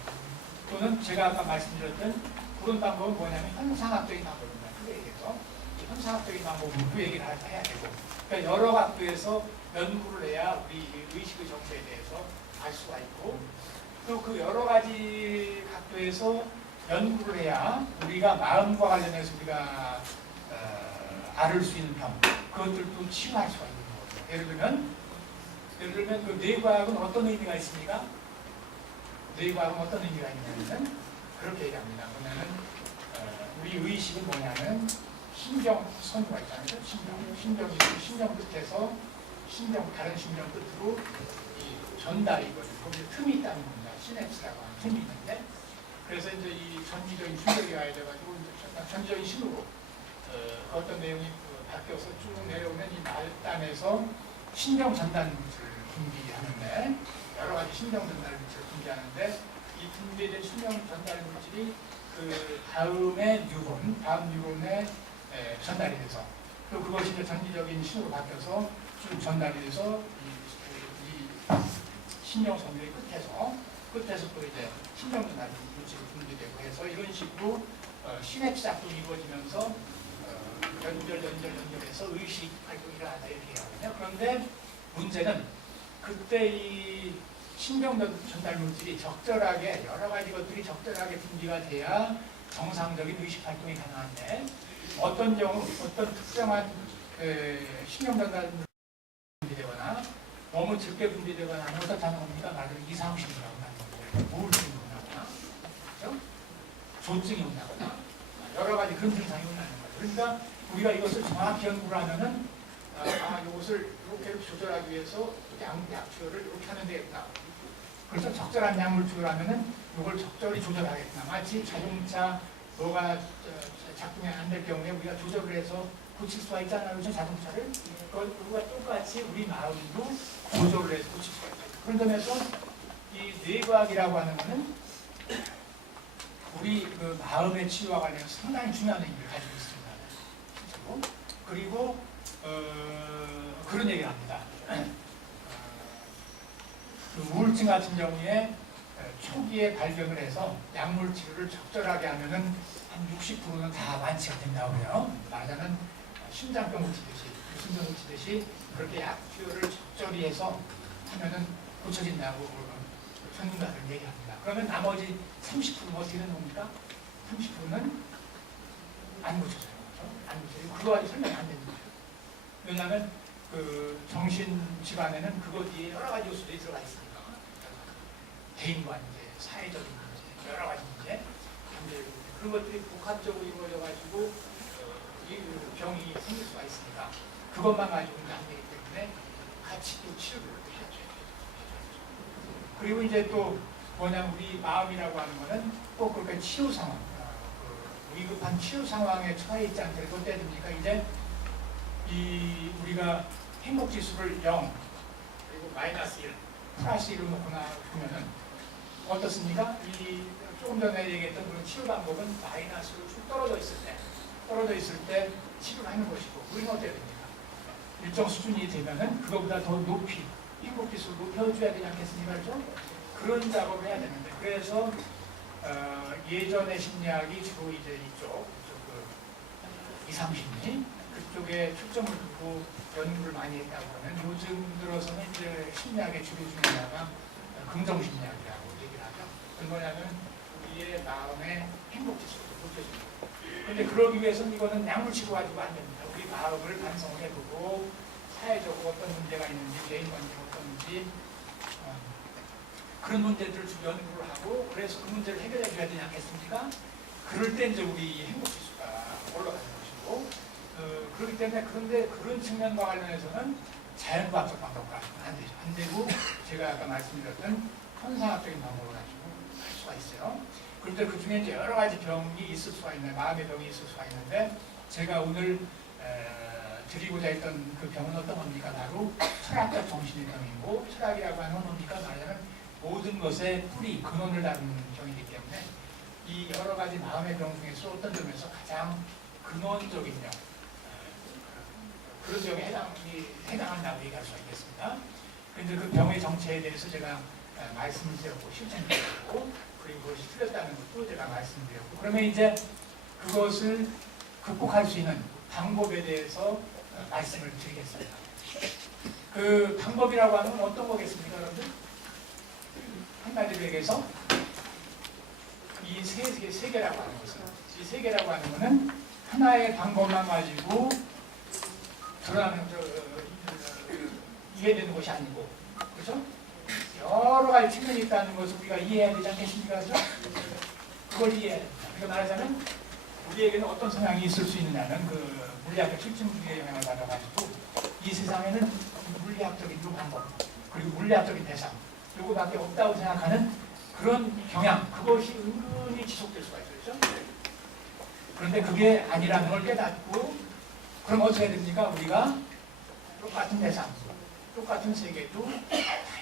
또는 제가 아까 말씀드렸던 그런 방법은 뭐냐면 현상학적인 방법입니다. 크게 얘기해서 이 현상학적인 방법으로 얘기를 해야 되고 그러니까 여러 각도에서 연구를 해야 우리 의식의 정체에 대해서 알 수가 있고 또 그 여러 가지 각도에서 연구를 해야 우리가 마음과 관련해서 우리가 알을 수 있는 병 그것들도 치유할 수가 있는 거죠. 예를 들면 그 뇌과학은 어떤 의미가 있습니까? 뇌과학은 어떤 의미가 있냐면 그렇게 얘기합니다. 뭐냐면 우리 의식은 뭐냐면 신경선과 있잖아요. 신경 끝에서 다른 신경 끝으로 이 전달이 있거든요. 거기에 틈이 있다는 겁니다. 시냅스라고 하는 틈이 있는데 그래서 이제 이 전기적인 충격이 와야 돼가지고 전기적인 신호로 어떤 내용이 바뀌어서 쭉 내려오면 이 말단에서 신경 전달 물질을 분비하는데 여러 가지 신경 전달 물질을 분비하는데 이 분비된 신경 전달 물질이 그 다음 뉴런에 전달이 돼서 또 그것이 이제 전기적인 신호로 바뀌어서 쭉 전달이 돼서 이 신경선들의 끝에서 또 이제 신경 전달 물질이 분비되고 해서 이런 식으로 시냅스 작동이 이루어지면서 연결해서 의식 활동이 일어난다 이렇게 얘기하거든요. 그런데 문제는 그때 이 신경 전달 물질이 적절하게 여러 가지 것들이 적절하게 분비가 돼야 정상적인 의식 활동이 가능한데 어떤 경우 어떤 특정한 신경 전달 너무 적게 분비되거나 하면 어떻다는 겁니까? 말하자면 이상심이라고 하는 거예요. 우울증이 온다거나, 그렇죠? 조증이 온다거나 여러 가지 그런 증상이 온다는 거예요. 그러니까 우리가 이것을 정확히 연구를 하면은 이것을 이렇게 조절하기 위해서 약 투여를 이렇게 하면 되겠다. 그래서 적절한 약물 투여를 하면은 이걸 적절히 조절하겠구나. 마치 자동차 뭐가 작동이 안 될 경우에 우리가 조절을 해서 고칠 수가 있잖아요. 그렇죠? 자동차를. 그거와 똑같이 우리 마음도 조절을 해서 고칠 수가 있다. 그런 점에서 이 뇌과학이라고 하는 것은 우리 그 마음의 치유와 관련해서 상당히 중요한 의미를 가지고 있습니다. 실제로. 그리고 그런 얘기를 합니다. 그 우울증 같은 경우에 초기에 발견을 해서 약물 치료를 적절하게 하면은 한 60%는 다 완치가 된다고 그래요. 말하자면 심장병 고치듯이, 유심병 고치듯이 그렇게 약 치료를 적절히 해서 하면은 고쳐진다고 전문가들은 얘기합니다. 그러면 나머지 30%는 어떻게 되는 겁니까? 30%는 안 고쳐져요. 안 고쳐요. 그거 아직 설명이 안 되는 거예요. 왜냐하면 그 정신 질환에는 그것 뒤에 여러 가지 요소들이 들어가 있으니까 개인 관계, 사회적인 문제, 여러 가지 문제, 그런 것들이 복합적으로 이루어져 가지고 이 병이 생길 수가 있으니까 그것만 가지고는 안 되기 때문에 같이 또 치료를 해줘야 돼요. 그리고 이제 또 뭐냐면 우리 마음이라고 하는 거는 꼭 그렇게 치유 상황, 위급한 치유 상황에 처해 있지 않더라도 때됩니까? 이제 우리가 행복 지수를 0 그리고 마이너스 1, 플러스 1로 놓고 보면은 어떻습니까? 조금 전에 얘기했던 그런 치유 방법은 마이너스로 쭉 떨어져 있을 때 치료를 하는 것이고, 우리는 어떻게 됩니까? 일정 수준이 되면은 그거보다 더 높이 행복 지수를 높여줘야 되지 않겠습니까? 그렇죠? 그런 작업을 해야 되는데, 그래서 예전의 심리학이 주로 이제 이쪽 이상심리 그쪽에 초점을 두고 연구를 많이 했다고 하면, 요즘 들어서는 이제 심리학의 주류 중에 하나가 긍정심리학이라고 얘기를 하죠. 그건 뭐냐면 우리의 마음의 행복지수를 높여주는 거예요. 그런데 그러기 위해서는 이거는 약물 치료 가지고 안 됩니다. 우리 마음을 반성을 해보고 사회적으로 어떤 문제가 있는지, 개인 관계가 어떤지 그런 문제들을 좀 연구를 하고, 그래서 그 문제를 해결해 줘야 되지 않겠습니까? 그럴 때 이제 우리 행복지수가 올라가는 것이고, 그렇기 때문에 그런데 그런 측면과 관련해서는 자연과학적 방법과 안 되죠. 안 되고 제가 아까 말씀드렸던 현상학적인 방법을 가지고 할 수가 있어요. 그런데 그 중에 이제 여러 가지 병이 있을 수가 있나요? 마음의 병이 있을 수가 있는데, 제가 오늘 드리고자 했던 그 병은 어떤 겁니까? 바로 철학적 정신의 병이고, 철학이라고 하는 건 뭡니까? 말하자면 모든 것의 뿌리, 근원을 다루는 병이기 때문에 이 여러 가지 마음의 병 중에서 어떤 점에서 가장 근원적인 병, 그런 병에 해당한다고 얘기할 수가 있겠습니다. 그런데 그 병의 정체에 대해서 제가 말씀을 드렸고, 실천드렸고, 그리고 그것이 틀렸다는 것도 제가 말씀드렸고, 그러면 이제 그것을 극복할 수 있는 방법에 대해서 말씀을 드리겠습니다. 그 방법이라고 하는 건 어떤 거겠습니까, 여러분들? 한 가지로 얘기해서 이 세 개라고 하는 것은, 이 세 개라고 하는 것은 하나의 방법만 가지고 드러나는 이해되는 것이 아니고, 그렇죠? 여러 가지 측면이 있다는 것을 우리가 이해해야 되지 않겠습니까? 그렇죠? 그걸 이해해야 됩니다. 그러니까 말하자면 우리에게는 어떤 성향이 있을 수 있느냐는 그 물리학적 실증주의의 영향을 받아가지고 이 세상에는 물리학적인 방법 그리고 물리학적인 대상 요거밖에 없다고 생각하는 그런 경향, 그것이 은근히 지속될 수가 있어요. 그렇죠? 그런데 그게 아니라는 걸 깨닫고, 그럼 어떻게 됩니까? 우리가 똑같은 대상, 똑같은 세계도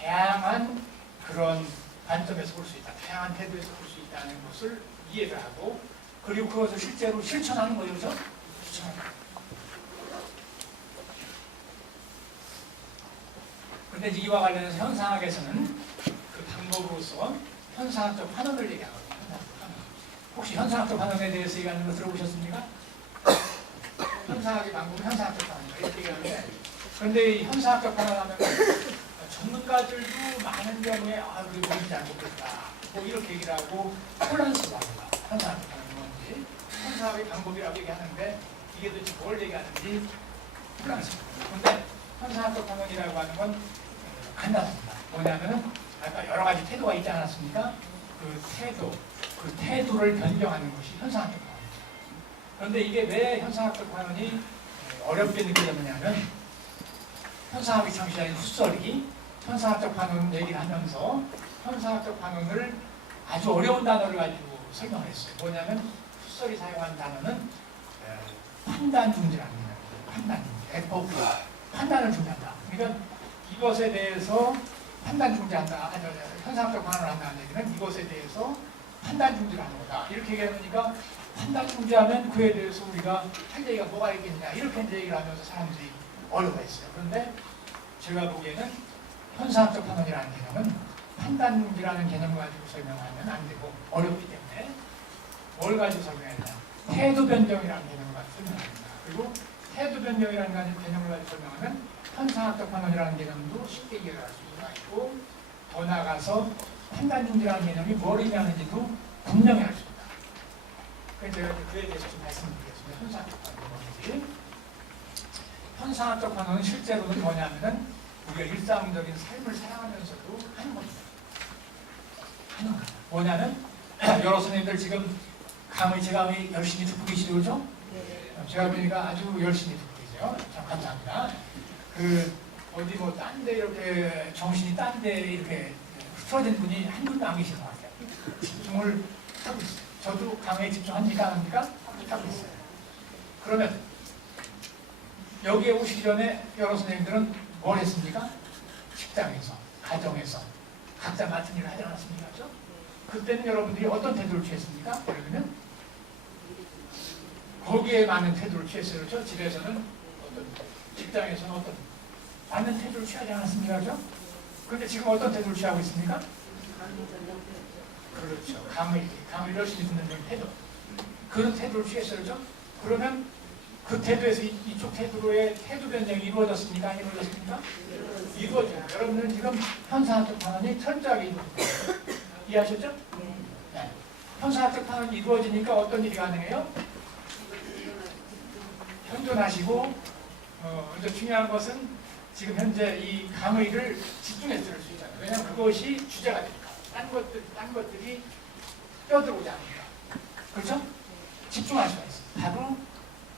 다양한 그런 관점에서 볼 수 있다, 다양한 태도에서 볼 수 있다는 것을 이해를 하고, 그리고 그것을 실제로 실천하는 거죠. 그렇죠? 그런데 이와 관련해서 현상학에서는 그 방법으로서 현상학적 환원을 얘기하거든요. 혹시 현상학적 환원에 대해서 얘기하는 거 들어보셨습니까? 현상학의 방법은 현상학적 환원이다 이렇게 얘기하는데, 그런데 이 현상학적 환원하면 전문가들도 많은 경우에 우리 뭔지 잘 모르겠다 뭐 이렇게 얘기를 하고 혼란스러워합니다. 현상학적 환원이 뭔지, 현상학의 방법이라고 얘기하는데 이게 도대체 뭘 얘기하는지 혼란스러워요. 그런데 현상학적 환원이라고 하는 건 간단합니다. 뭐냐면은 아까 여러 가지 태도가 있지 않았습니까? 그 태도를 변경하는 것이 현상학적 반원입니다. 그런데 이게 왜 현상학적 반원이 어렵게 느껴졌느냐면 현상학의 창시자인 후설이 현상학적 반원 얘기를 하면서 현상학적 반원을 아주 어려운 단어를 가지고 설명을 했어요. 뭐냐면 후설이 사용한 단어는 판단 중지라는 거예요. 판단 중지. FOP. 판단을 중지한다. 그러니까 이것에 대해서 판단 중지한다. 현상학적 반원을 한다는 얘기는 이것에 대해서 판단 중지를 하는 거다. 이렇게 얘기하니까 판단 중지하면 그에 대해서 우리가 할 얘기가 뭐가 있겠냐. 이렇게 이제 얘기를 하면서 사람들이 어려워했어요. 그런데 제가 보기에는 현상학적 반원이라는 개념은 판단 중지라는 개념을 가지고 설명하면 안 되고 어렵기 때문에 뭘 가지고 설명해야 되냐. 태도 변경이라는 개념을 가지고 설명합니다. 그리고 태도 변경이라는 개념을 가지고 설명하면 현상학적 반원이라는 개념도 쉽게 이해할 수가 있고 더 나아가서 판단 중지라는 개념이 뭘 의미하는지도 분명히 알 수 있다. 그래서 제가 그에 대해서 좀 말씀드리겠습니다. 현상학적 반원이 뭔지. 현상학적 반원은 실제로는 뭐냐면은 우리가 일상적인 삶을 살아가면서도 하는 겁니다. 하는 겁니다. 뭐냐면 여러 선생님들 지금 제가 열심히 듣고 계시죠, 그렇죠? 제가 보니까 아주 열심히 듣고 계세요. 참 감사합니다. 어디 뭐 딴 데 이렇게 정신이 딴 데 이렇게 흐트러진 분이 한 분도 안 계신 것 같아요. 집중을 하고 있어요. 저도 강의에 집중합니까? 안 합니까? 하고 있어요. 그러면 여기에 오시기 전에 여러 선생님들은 뭘 했습니까? 직장에서, 가정에서 각자 맡은 일을 하지 않았습니까? 그렇죠? 그때는 여러분들이 어떤 태도를 취했습니까? 예를 들면 거기에 많은 태도를 취했어요. 그렇죠? 집에서는 어떤, 직장에서는 어떤 많은 태도를 취하지 않았습니까? 그렇죠? 그런데 지금 어떤 태도를 취하고 있습니까? 그렇죠. 강의 열심히 듣는 그런 태도. 그런 태도를 취했어요. 그렇죠? 그러면 그 태도에서 이쪽 태도로의 태도 변경이 이루어졌습니까? 안 이루어졌습니까? 이루어져요. 여러분들은 지금 현상학적 반원이 철저하게 이루어집니다. 이해하셨죠? 네. 현상학적 반원이 이루어지니까 어떤 일이 가능해요? 현존하시고 이제 중요한 것은 지금 현재 이 강의를 집중해서 들을 수 있잖아요. 왜냐하면 그것이 주제가 되니까. 딴 것들이 껴들어오지 않으니까. 그렇죠? 집중할 수가 있어요. 바로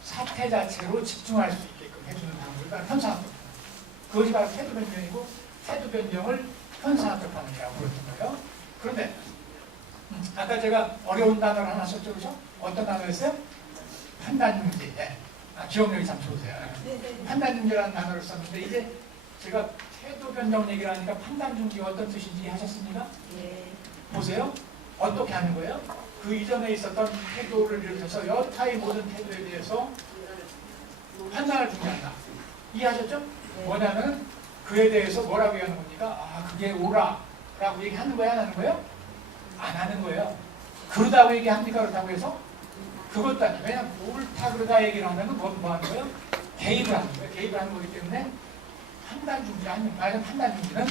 사태 자체로 집중할 수 있게끔 해주는 방법이 바로 현상학적 반원. 그것이 바로 태도 변경이고 태도 변경을 현상학적 반원이라고 부르는 거예요. 그런데 아까 제가 어려운 단어를 하나 썼죠, 그렇죠? 어떤 단어였어요? 판단중지. 네. 기억력이 참 좋으세요. 판단중지라는 단어를 썼는데 이제 제가 태도 변경 얘기를 하니까 판단중지가 어떤 뜻인지 하셨습니까? 네. 보세요. 어떻게 하는 거예요? 그 이전에 있었던 태도를 비롯해서 여타의 모든 태도에 대해서 판단을 중지한다. 이해하셨죠? 네. 뭐냐면 그에 대해서 뭐라고 얘기하는 겁니까? 그게 옳아라고 얘기하는 거야, 안 하는 거예요? 안 하는 거예요. 그러다고 얘기합니까? 그렇다고 해서? 그것도 아니에요. 왜냐하면 옳다 그러다 얘기를 하면 뭐 하는 거예요? 개입을 하는 거예요. 개입을 하는 거기 때문에 판단 중지 아니면 판단 중지는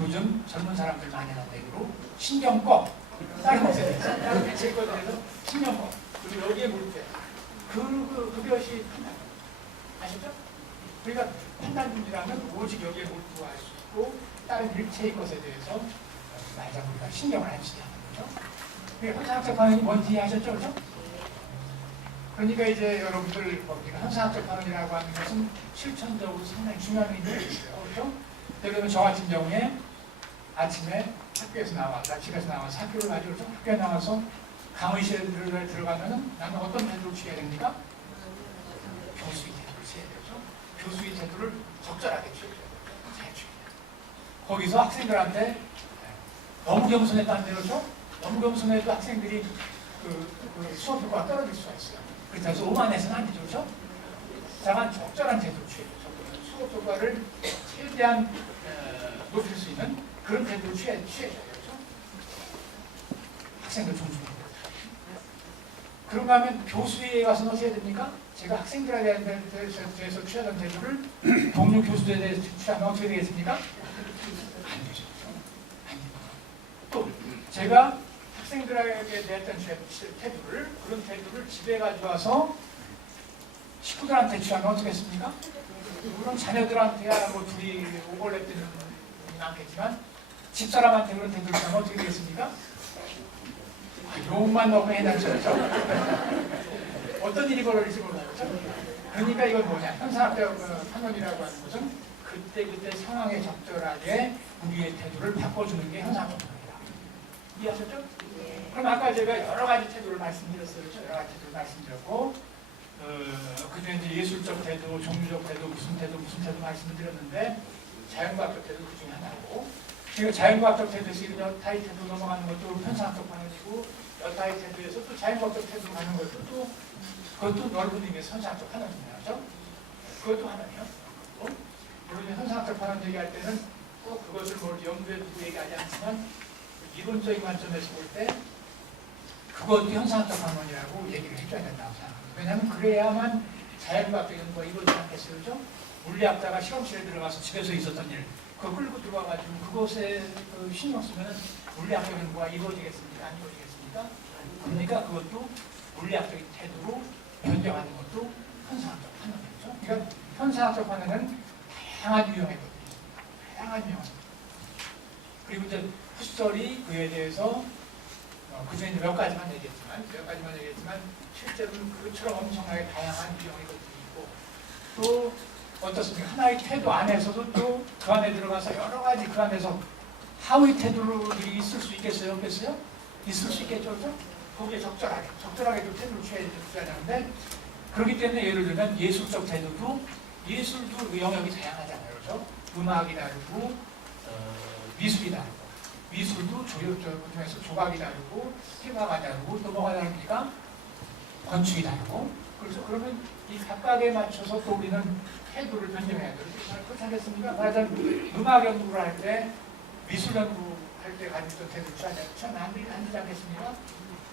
요즘 젊은 사람들 많이 하는 얘기로 신경 꺼. 다른 것에 대해서, 다른 매체에 대해서 신경 꺼. 그리고 여기에 볼 때 그것이 판단. 아시죠? 그러니까 판단 중지라면 오직 여기에 몰두할 수 있고 다른 일체의 것에 대해서 말하자면 우리가 신경을 안 쓰게 하는 거죠. 그러니까 현상학적 반응이 뭔지 이해하셨죠? 그렇죠? 그러니까 이제 여러분들 뭡니까? 현상학적 반응이라고 하는 것은 실천적으로 상당히 중요한 의미가 있어요. 그렇죠? 그러면 저 같은 경우에 아침에 학교에서 집에서 나와서 학교를 가지고 그렇죠? 학교에 나와서 강의실에 들어가면은 나는 어떤 태도를 취해야 됩니까? 교수의 태도를 취해야 되죠. 교수의 태도를 적절하게 취해야 돼요. 잘 취해야 돼요. 거기서 학생들한테 너무 겸손했다는 데로죠. 너무 겸손해도 학생들이 수업 효과가 떨어질 수가 있어요. 그렇다고 해서 오만해서는 안 되죠. 그렇죠? 다만 적절한 태도를 취해야 돼요. 수업 효과를 최대한 높일 수 있는 그런 태도를 취해야 돼요. 그렇죠? 학생들 존중해야 돼요. 그런가 하면 교수에 가서는 어떻게 해야 됩니까? 제가 학생들에 대해서 취하던 태도를 동료 교수에 대해서 취하면 어떻게 되겠습니까? 안 되죠. 안 됩니다. 또 제가 학생들에게 대했던 태도를 그런 태도를 집에 가져와서 식구들한테 취하면 어떻게 했습니까? 물론 자녀들한테야 뭐 둘이 오골랩 뜨는 많이 많겠지만 집사람한테 그런 태도를 하면 어떻게 되겠습니까? 욕만 넣고 해놨죠. 어떤 일이 벌어질지 몰라요. 그러니까 이건 뭐냐? 현상학적 판론이라고 하는 것은 그때 상황에 적절하게 우리의 태도를 바꿔주는 게 현상학적 판론이다. 이해하셨죠? 그럼 아까 제가 여러 가지 태도를 말씀드렸어요. 여러 가지 태도를 말씀드렸고 그중에 이제 예술적 태도, 종류적 태도, 무슨 태도 말씀을 드렸는데 자연과학적 태도 그 중에 하나고 그리고 자연과학적 태도에서 이런 여타의 태도 넘어가는 것도 현상학적 판론이고 여타의 태도에서 또 자연과학적 태도 가는 것도 또 그것도 넓은 의미에서 현상학적 판론입니다. 그렇죠? 그것도 하나예요. 물론 현상학적 판론 얘기할 때는 꼭 그것을 뭘 염두에 두고 얘기하지 않지만 이론적인 관점에서 볼 때 그것도 현상학적 판론이라고 얘기를 해줘야 된다고 생각합니다. 왜냐하면 그래야만 자연과학적 연구가 이루어지지 않겠어요. 그렇죠? 물리학자가 실험실에 들어가서 집에서 있었던 일 그거 끌고 들어와가지고 그것에 신경 쓰면 물리학적 연구가 이루어지겠습니까? 안 이루어지겠습니까? 그러니까 그것도 물리학적인 태도로 변경하는 것도 현상학적 판단이죠. 그러니까 현상학적 판단은 다양한 유형의 것들이 있습니다. 다양한 유형. 그리고 이제 후설이 그에 대해서 그중에 몇 가지만 얘기했지만 실제로는 그처럼 엄청나게 다양한 유형의 것들이 있고 또 어떻습니까? 하나의 태도 안에서도 또 그 안에 들어가서 여러 가지 그 안에서 하위 태도들이 있을 수 있겠어요? 없겠어요? 있을 수 있겠죠? 그렇죠? 거기에 적절하게 또 태도를 취해야 되는데 그렇기 때문에 예를 들면 예술적 태도도 예술도 그 영역이 다양하잖아요. 그렇죠? 음악이 다르고 미술이 다르고 미술도 그 중에서 조각이 다르고 테마가 다르고 또 뭐가 다릅니까? 건축이 다르고 그래서 그러면 이 각각에 맞춰서 또 우리는 태도를 변경해야 돼요. 그렇지 않겠습니까? 말하자면 음악 연구를 할 때 미술 연구할 때 가지고 있던 태도를 취하면 안 되지 않겠습니까?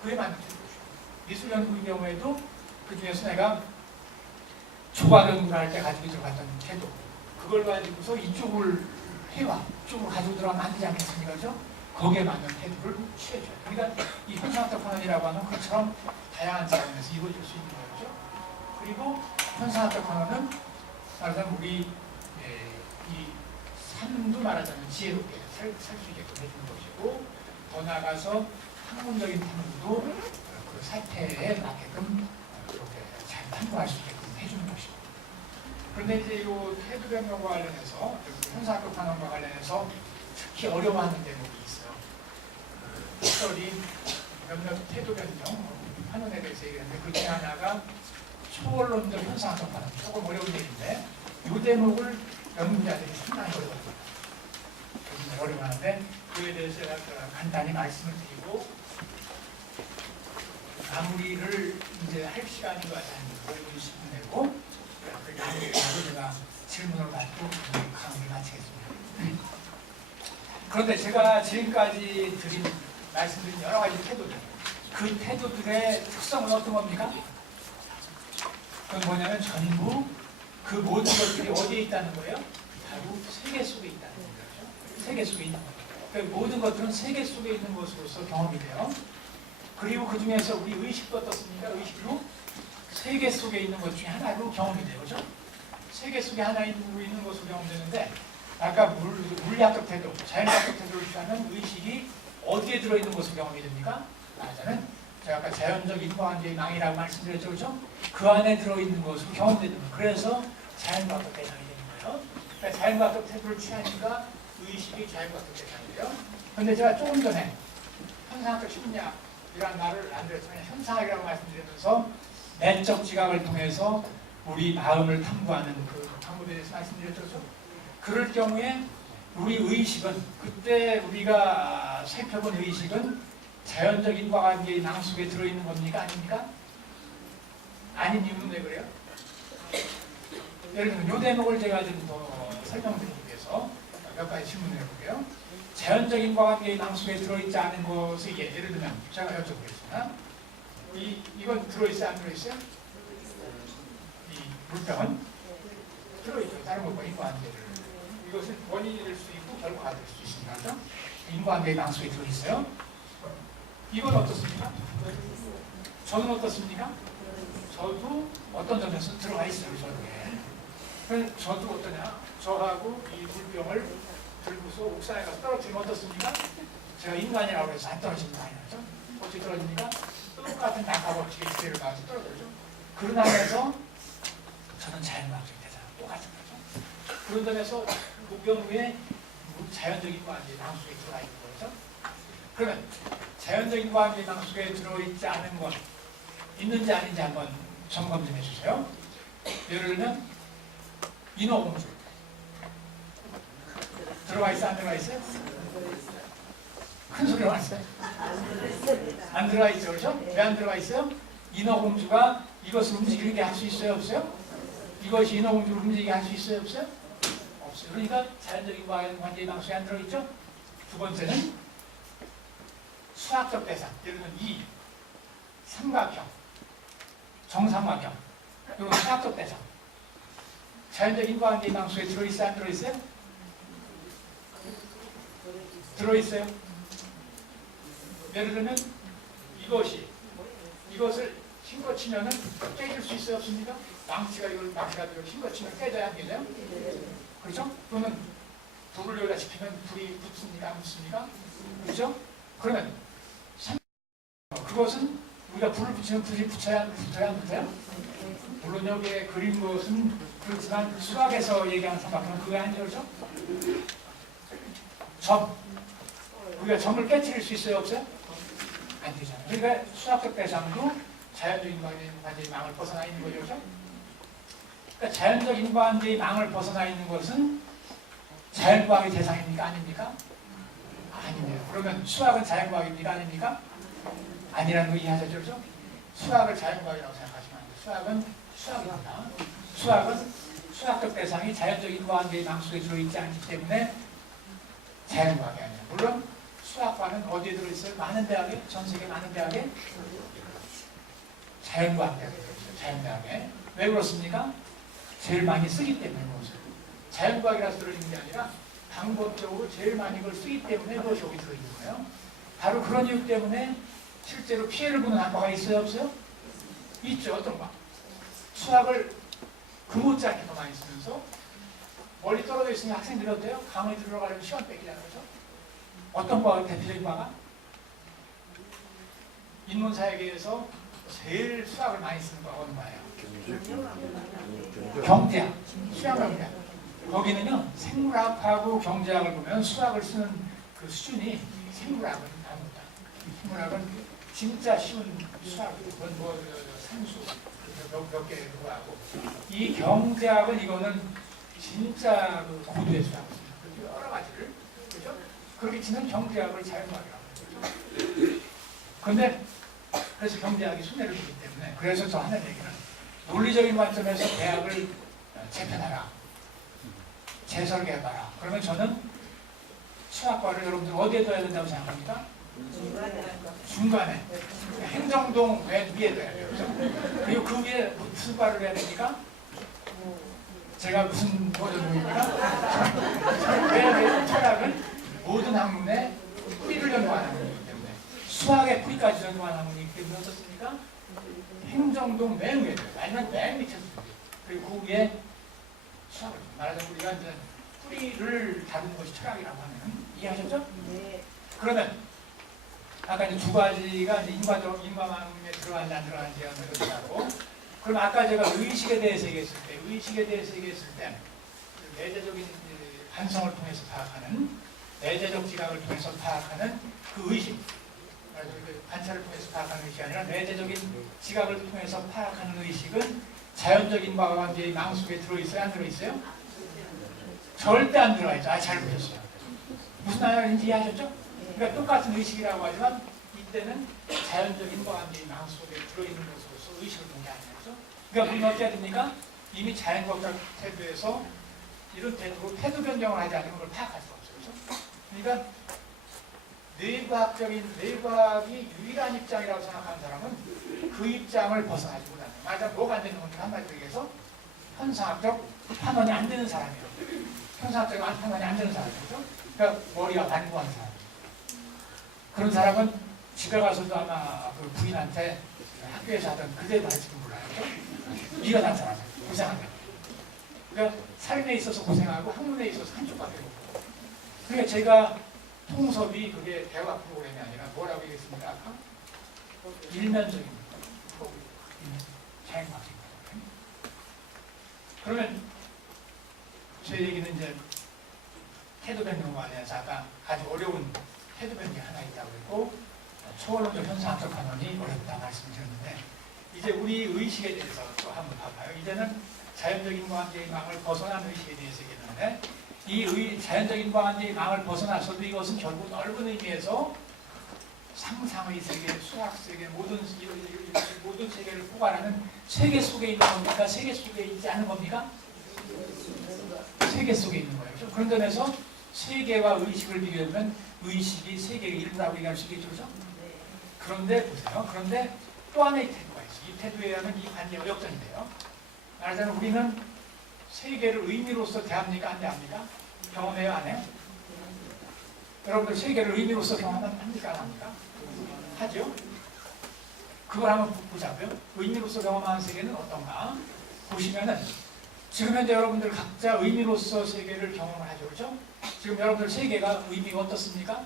그에 맞는 태도죠. 미술 연구의 경우에도 그 중에서 내가 조각 연구를 할 때 가지고 들어갔던 태도 그걸 가지고서 이쪽을 이쪽으로 가지고 들어가면 안 되지 않겠습니까? 그렇죠? 거기에 맞는 태도를 취해줘요. 그러니까 이 현상학적 판단이라고 하는 것처럼 다양한 차원에서 이루어질 수 있는 거죠. 그리고 현상학적 판단은 말하자면 우리 이 삶도 말하자면 지혜롭게 살 수 있게끔 해주는 것이고 더 나아가서 학문적인 탐구도 그 사태에 맞게끔 그렇게 잘 탐구할 수 있게끔 해주는 것이고 그런데 이제 이 태도 변경과 관련해서 현상학적 판단과 관련해서 특히 어려워하는 대목이 있어요. 특별히 몇몇 태도 변경 판단에 대해서 얘기하는데 그 중에 하나가 초월론적 현상학적 판단 조금 어려운 얘기인데 이 대목을 연구자들이 상당히 어려워합니다. 어려워하는데 그에 대해서 제가 간단히 말씀을 드리고 마무리를 이제 할 시간인 것 같아요. 5분 10분 내고 나중에 제가 질문을 받고 강의를 마치겠습니다. 그런데 제가 지금까지 말씀드린 여러 가지 태도들 그 태도들의 특성은 어떤 겁니까? 그건 뭐냐면 전부 그 모든 것들이 어디에 있다는 거예요? 바로 세계 속에 있다는 거죠. 세계 속에 있는 거예요. 그러니까 모든 것들은 세계 속에 있는 것으로서 경험이 돼요. 그리고 그 중에서 우리 의식도 어떻습니까? 의식도 세계 속에 있는 것 중에 하나로 경험이 돼요. 그렇죠? 세계 속에 하나 있는 것으로 경험되는데 아까 물리학적 태도, 자연과학적 태도를 취하면 의식이 어디에 들어있는 것으로 경험이 됩니까? 말하자면 제가 아까 자연적 인과관계의 망이라고 말씀드렸죠. 그렇죠? 그 안에 들어있는 것으로 경험되는 거예요. 그래서 자연과학적 대상이 되는 거예요. 그러니까 자연과학적 태도를 취하니까 의식이 자연과학적 대상이에요. 그런데 제가 조금 전에 현상학적 심리학이라는 말을 안 드렸지만 현상학이라고 말씀드리면서 내적 지각을 통해서 우리 마음을 탐구하는 그 방법에 대해서 말씀드렸죠. 그럴 경우에 우리 의식은 그때 우리가 살펴본 의식은 자연적 인과관계의 낭 속에 들어있는 겁니까? 아닙니까? 아닌 이유는 왜 그래요? 예를 들면 이 대목을 제가 좀 더 설명드리기 위해서 몇 가지 질문을 해볼게요. 자연적 인과관계의 낭 속에 들어있지 않은 것이 예를 들면 제가 여쭤보겠습니다. 이건 들어있어요? 안 들어있어요? 이 물병은 들어있죠. 다른 것과 인과관계를 이것은 원인이 될 수 있고 결과가 될 수 있습니다. 그렇죠? 인과관계의 낭 속에 들어있어요. 이건 어떻습니까? 저는 어떻습니까? 저도 어떤 점에서 들어가 있어요. 저도 어떠냐? 저하고 이 물병을 들고서 옥상에 가서 떨어뜨리면 어떻습니까? 제가 인간이라고 해서 안 떨어지는 거 아니죠? 어떻게 떨어집니까? 똑같은 낙하 법칙의 기대를 가지고 떨어지죠. 그런 안에서 저는 자연과학적인 대상 똑같은 거죠. 그런 점에서 목변후에 자연적인 관계 낭속에 들어가 있는 거죠. 그러면 자연적인 관계 낭속에 들어있지 않은 것 있는지 아닌지 한번 점검 좀 해주세요. 예를 들면 인어공주 들어가 있어 안 들어가 있어요? 큰 소리로 왔어요. 안 들어가 있죠, 그렇죠? 왜 안 들어가 있어요? 인어공주가 이것을 움직이게 할 수 있어요, 없어요? 이것이 인어공주를 움직이게 할 수 있어요, 없어요? 없어요. 그러니까 자연적인 관계의 낭속에 안 들어있죠. 두 번째는 수학적 대상, 예를 들면 이 삼각형, 정삼각형, 그리고 수학적 대상. 자연적인 관계의 낭속에 들어있어요, 안 들어있어요? 들어있어요. 예를 들면 이것을 힘껏 치면은 깨질 수 있어요, 없습니까? 망치가 이걸 힘껏 치면 깨져야 안 깨져요? 그렇죠? 그러면 돌을 여기다 지피면 불이 붙습니까? 안 붙습니까? 그렇죠? 그러면 그것은 우리가 불을 붙이면 불이 붙어야 안 붙어요? 물론 여기에 그린 것은 그렇지만 수학에서 얘기하는 삼각형은 그거 아니죠, 그렇죠? 점. 우리가 점을 깨트릴 수 있어요, 없어요? 안 되잖아요. 그러니까 수학적 대상도 자연적인 관계의 망을 벗어나 있는 거죠, 그렇죠? 그러니까 자연적인 관계의 망을 벗어나 있는 것은 자연과학의 대상입니까? 아닙니까? 아니네요. 그러면 수학은 자연과학입니까? 아닙니까? 아니라는 거 이해하셨죠, 그렇죠? 수학을 자연과학이라고 생각하시면 안 돼요. 수학은 수학입니다. 수학은 수학적 대상이 자연적인 관계의 망 속에 들어있지 않기 때문에 자연과학이 아니에요. 물론 수학과는 어디에 들어있어요? 많은 대학에, 전 세계 많은 대학에 자연과학 대학에 들어있어요. 자연대학에. 왜 그렇습니까? 제일 많이 쓰기 때문에 그것을. 자연과학이라서 들어있는 게 아니라 방법적으로 제일 많이 그걸 쓰기 때문에 그것이 여기 들어있는 거예요. 바로 그런 이유 때문에 실제로 피해를 보는 학과가 있어요, 없어요? 있죠. 어떤 과? 수학을 그 못지않게 더 많이 쓰면서 멀리 떨어져 있으면 학생들이 어때요? 강의 들어가려면 시간 뺏기잖아요, 그렇죠? 어떤 과가 대표적인 과가? 인문사회계에서 제일 수학을 많이 쓰는 과가 어느 과예요? 경제학, 수학경제학. 거기는요, 생물학하고 경제학을 보면 수학을 쓰는 그 수준이 생물학은 아무것도 아니에요. 생물학은 진짜 쉬운 수학이고, 산수 몇 개 그거 하고, 이 경제학은 이거는 진짜 그 고도의 수학입니다. 여러 가지를, 그렇죠? 그렇게 치면 경제학을 자연과학이라고 하죠. 그런데 그래서 경제학이 손해를 보기 때문에, 그래서 저 하는 얘기는 논리적인 관점에서 대학을 재편하라, 재설계해봐라. 그러면 저는 수학과를 여러분들 어디에 둬야 된다고 생각합니까? 중간에. 행정동 맨 위에 둬야 돼요. 그렇죠? 그리고 그 위에 무슨 과를 해야 됩니까? 제가 무슨 버전입니까? 왜냐하면 철학은 모든 학문에 뿌리를 연구하는 학문이기 때문에, 수학의 뿌리까지 연구하는 학문이기 때문에 어떻습니까? 행정동 맨 위에 돼요. 아니면 맨 밑에 둬요. 그리고 그 위에 수학을, 말하자면 우리가 이제 뿌리를 다루는 것이 철학이라고 하면 이해하셨죠? 네. 그러면 아까 이제 두 가지가 이제 인과망에 들어가는지 안 들어가는지가 그렇다고. 그럼 아까 제가 의식에 대해서 얘기했을 때 내재적인 반성을 통해서 파악하는, 내재적 지각을 통해서 파악하는 그 의식, 관찰을 통해서 파악하는 의식이 아니라 내재적인 지각을 통해서 파악하는 의식은 자연적인 관계의 망 속에 들어있어요? 안 들어있어요? 절대 안 들어있죠. 잘 보셨어요. 무슨 말인지 이해하셨죠? 그러니까 똑같은 의식이라고 하지만 이때는 자연적인 관계의 망 속에 들어있는 것으로서 의식을 본 게 아니죠. 그러니까 우리는 어떻게 해야 됩니까? 이미 자연과학적 태도에서 이런 태도 변경을 하지 않으면 그걸 파악할 수 없어요. 그렇죠? 그러니까 뇌과학이 유일한 입장이라고 생각하는 사람은 그 입장을 벗어나지 못합니다. 말하자면 뭐가 안 되는 겁니까? 한마디로 얘기해서 현상학적 판단이 안 되는 사람이에요. 현상학적 판단이 안 되는 사람이죠. 그러니까 머리가 반구한 사람. 그런 사람은 집에 가서도 아마 그 부인한테 학교에서 하던 그대로 할지도 몰라요. 일어난 사람이에요. 고생한다. 그러니까 삶에 있어서 고생하고 학문에 있어서 한쪽밖에 없고. 그러니까 제가 통섭이 그게 대화 프로그램이 아니라 뭐라고 얘기했습니까? 아까? 일면적인 프로그램. 자연과학적 프로그램. 그러면 제 얘기는 이제 태도변경 관련해서 아까 아주 어려운 태도변경 하나 있다고 했고 초월론적 현상학적 반원이 어렵다 말씀드렸는데 이제 우리 의식에 대해서 또 한번 봐봐요. 이제는 자연적인 관계의 망을 벗어난 의식에 대해서 얘기했는데 이 자연적인 관계의 망을 벗어나서도 이것은 결국 넓은 의미에서 상상의 세계, 수학 세계, 모든 세계를 포괄하는 세계 속에 있는 겁니까? 세계 속에 있지 않은 겁니까? 세계 속에 있는 거예요. 그런 점에서 세계와 의식을 비교하면 의식이 세계의 일부라고 얘기할 수 있겠죠. 그렇죠? 그런데 보세요. 그런데 또 하나의 태도가 있어요. 이 태도에 의하면 이 관계가 역전인데요. 말하자면 우리는 세계를 의미로서 대합니까? 안 대합니까? 경험해요? 안 해요? 여러분들 세계를 의미로서 경험합니까? 안 합니까? 하죠? 그걸 한번 보자고요. 의미로서 경험하는 세계는 어떤가? 보시면은 지금 현재 여러분들 각자 의미로서 세계를 경험을 하죠. 그렇죠? 지금 여러분들 세계가 의미가 어떻습니까?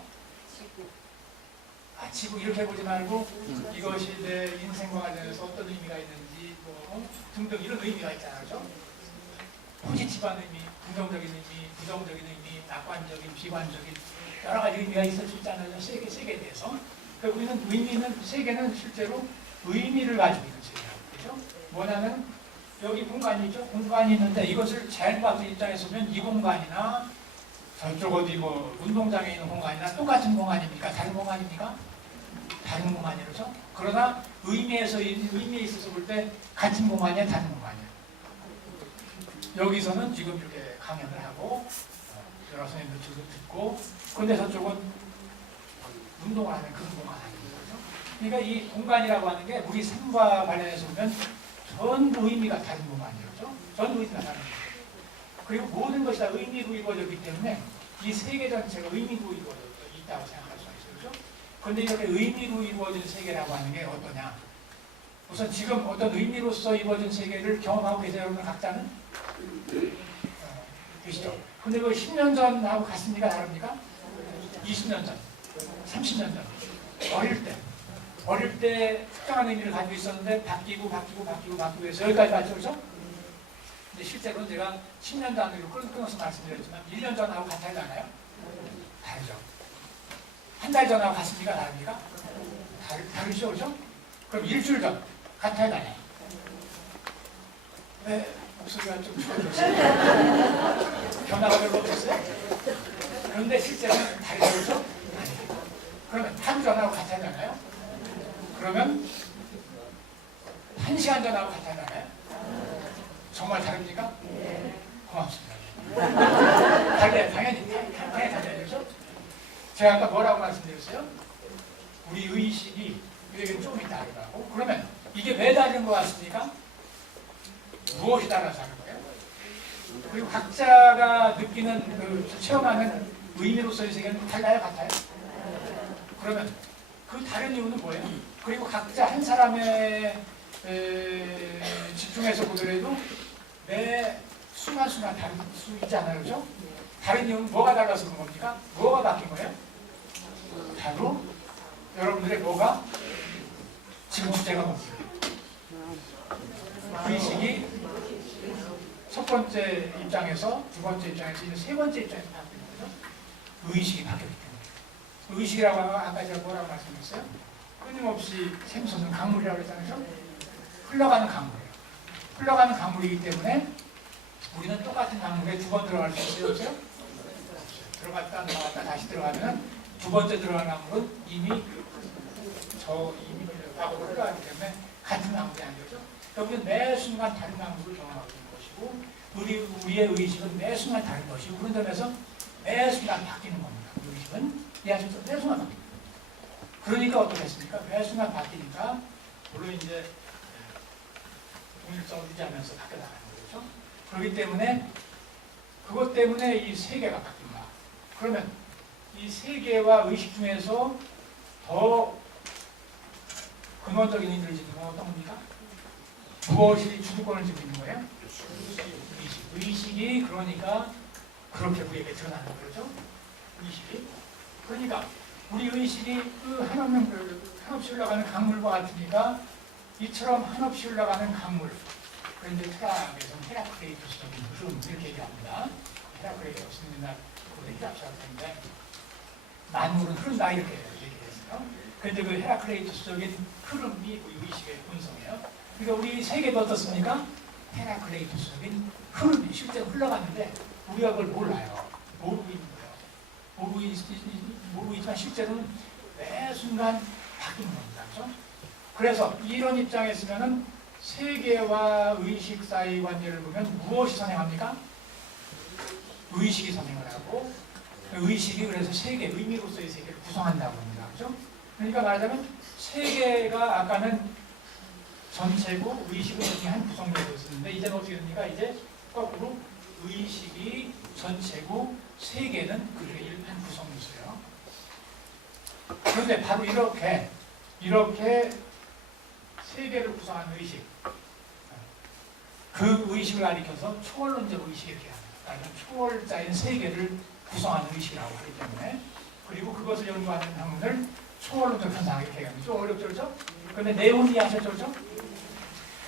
지구 이렇게 보지 말고 이것이 내 인생과 관련해서 어떤 의미가 있는지 뭐 등등 이런 의미가 있잖아요. 그렇죠? 포지티브한 의미, 긍정적인 의미, 부정적인 의미, 낙관적인, 비관적인 여러 가지 의미가 있을 수 있잖아요. 세계에 대해서. 그러니까 우리는 세계는 실제로 의미를 가지고 있는 세계라고 그렇죠? 뭐냐면 여기 공간이 있죠? 공간이 있는데 이것을 자연과학적 입장에서 보면 이 공간이나 저쪽 어디 뭐 운동장에 있는 공간이나 똑같은 공간입니까? 다른 공간입니까? 다른 공간이죠. 그렇죠? 그러나 의미에 있어서 볼 때 같은 공간이야, 다른 공간이야. 여기서는 지금 이렇게 강연을 하고 여러 선생님들 듣고 그런데 저쪽은 운동을 하는 그런 공간 아닙니까? 그러니까 이 공간이라고 하는 게 우리 삶과 관련해서 보면 전부 의미가 다른 공간이죠. 전부 의미가 다른 공간. 그리고 모든 것이 다 의미로 이루어졌기 때문에 이 세계 전체가 의미로 이루어져 있다고 생각할 수가 있어요. 그렇죠? 그런데 이렇게 의미로 이루어진 세계라고 하는 게 어떠냐? 우선 지금 어떤 의미로서 이루어진 세계를 경험하고 계세요, 여러분 각자는? 계시죠? 근데 그 10년 전하고 같습니까? 다릅니까? 20년 전, 30년 전, 어릴 때 특정한 의미를 가지고 있었는데 바뀌고 해서 여기까지 왔죠, 그렇죠? 근데 실제로는 제가 10년 단위로 끊어서 말씀드렸지만 1년 전하고 같아요, 다르나요? 다르죠. 한 달 전하고 같습니까? 다릅니까? 다르죠, 그렇죠? 그럼 일주일 전 같아요, 다르나요? 네, 목소리가 좀 좋아졌어요. 변화가 별로 없었어요? 그런데 실제로는 다르죠, 그렇죠? 그러면 한 주 전하고 같아요, 다르나요? 그러면 1시간 전하고 같아요, 다르나요? 정말 다릅니까? 고맙습니다. 달라요. 당연히 달라요. 그렇죠? 제가 아까 뭐라고 말씀드렸어요? 우리 의식이 여기는 좀 다르다고. 그러면 이게 왜 다른 것 같습니까? 무엇이 달라서 하는 거예요? 그리고 각자가 느끼는 체험하는 의미로서의 세계는 달라요? 같아요? 그러면 그 다른 이유는 뭐예요? 그리고 각자 한 사람의 집중해서 보더라도 매 순간순간 다를 수 있잖아요. 그렇죠? 다른 이유는 뭐가 달라서 그런 겁니까? 뭐가 바뀐 거예요? 바로 여러분들의 뭐가? 지금 주제가 뭡니까? 의식이 첫 번째 입장에서 두 번째 입장에서 이제 세 번째 입장에서 바뀌는 거죠. 의식이 바뀌었기 때문에. 의식이라고 하면 아까 제가 뭐라고 말씀드렸어요? 끊임없이 샘솟는 강물이라고 했잖아요. 흘러가는 강물이에요. 흘러가는 강물이기 때문에 우리는 똑같은 강물에 두 번 들어갈 수 있어요? 들어갔다 나왔다 다시 들어가면 두 번째 들어가는 강물은 이미 과거로 흘러가기 때문에 같은 강물이 아니죠. 그러면 매 순간 다른 강물을 경험하고 있는 것이고 우리의 의식은 매 순간 다른 것이고 그런 점에서 매 순간 바뀌는 겁니다. 의식은 이해하셨죠? 매 순간 바뀝니다. 그러니까 어떻겠습니까? 매 순간 바뀌니까 물론 이제 동일성을 유지하면서 바뀌어 나가는 거죠. 그렇기 때문에 그것 때문에 이 세계가 바뀐다. 그러면 이 세계와 의식 중에서 더 근원적인 의미를 지니는 건 어떤 겁니까? 무엇이 주도권을 지고 있는 거예요? 의식이 그러니까 그렇게 우리에게 드러나는 거죠. 의식이. 그러니까 우리 의식이 그 한없이 흘러가는 강물과 같으니까 이처럼 한없이 흘러가는 강물. 그런데 철학에서는 헤라크레이토스적인 흐름 이렇게 얘기합니다. 헤라크레이토스는 옛날 히랍 철학자인데 만물은 흐른다 이렇게 얘기했어요. 그런데 그 헤라크레이토스적인 흐름이 우리 의식의 본성이에요. 그러니까 우리 세계도 어떻습니까? 헤라크레이토스적인 흐름이 실제로 흘러가는데 우리가 그걸 몰라요. 모르고 있는 거예요. 모르고 있지만 실제로는 매 순간 바뀌는 겁니다. 그렇죠? 그래서 이런 입장에 있으면은 세계와 의식 사이의 관계를 보면 무엇이 선행합니까? 의식이 선행을 하고 의식이 그래서 세계, 의미로서의 세계를 구성한다고 합니다. 그렇죠? 그러니까 말하자면 세계가 아까는 전체고 의식은 여기 한 구성되고 있었는데 이제는 어떻게 됩니까? 이제 거꾸로 의식이 전체고 세계는 그의 한 구성이었어요. 그런데 바로 이렇게 세계를 구성한 의식, 그 의식을 가리켜서 초월론적 의식 이렇게 합니다. 그러니까 초월자인 세계를 구성하는 의식이라고 하기 때문에 그리고 그것을 연구하는 학문을 초월론적 현상 이렇게 얘기합니다. 좀 어렵죠, 그렇죠? 그런데 내용이 이해하셨죠, 그렇죠?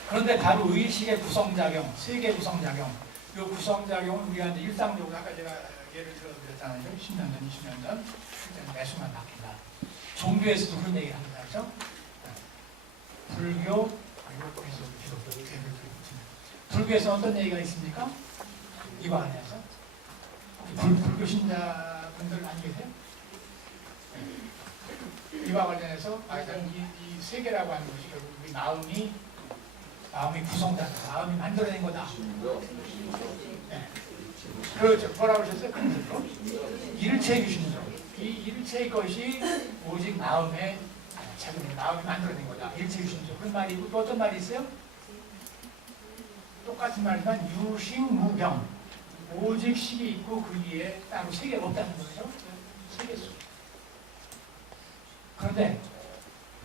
그런데 바로 의식의 구성작용, 세계 구성작용, 이 구성작용은 우리가 이제 일상적으로 아까 제가 예를 들어드렸잖아요. 10년 전, 20년 전, 실제는 매수만 바뀐다. 종교에서도 그런 얘기를 합니다, 그렇죠? 불교, 그리고 기독교, 불교에서 어떤 얘기가 있습니까? 이와 관련해서 불교 신자분들 안 계세요? 이와 관련해서 이 세계라고 하는 것이 결국 우리 마음이 구성자다. 마음이 만들어낸 거다. 네. 그렇죠. 뭐라고 하셨어요? 큰절로 일체의 유심조. 이 일체의 것이 오직 마음이 만들어낸 거다. 일체의 유심조. 그런 말이 있고 또 어떤 말이 있어요? 똑같은 말이지만 유식무병. 오직 식이 있고 그 위에 따로 세계가 없다는 거죠. 세계 속. 그런데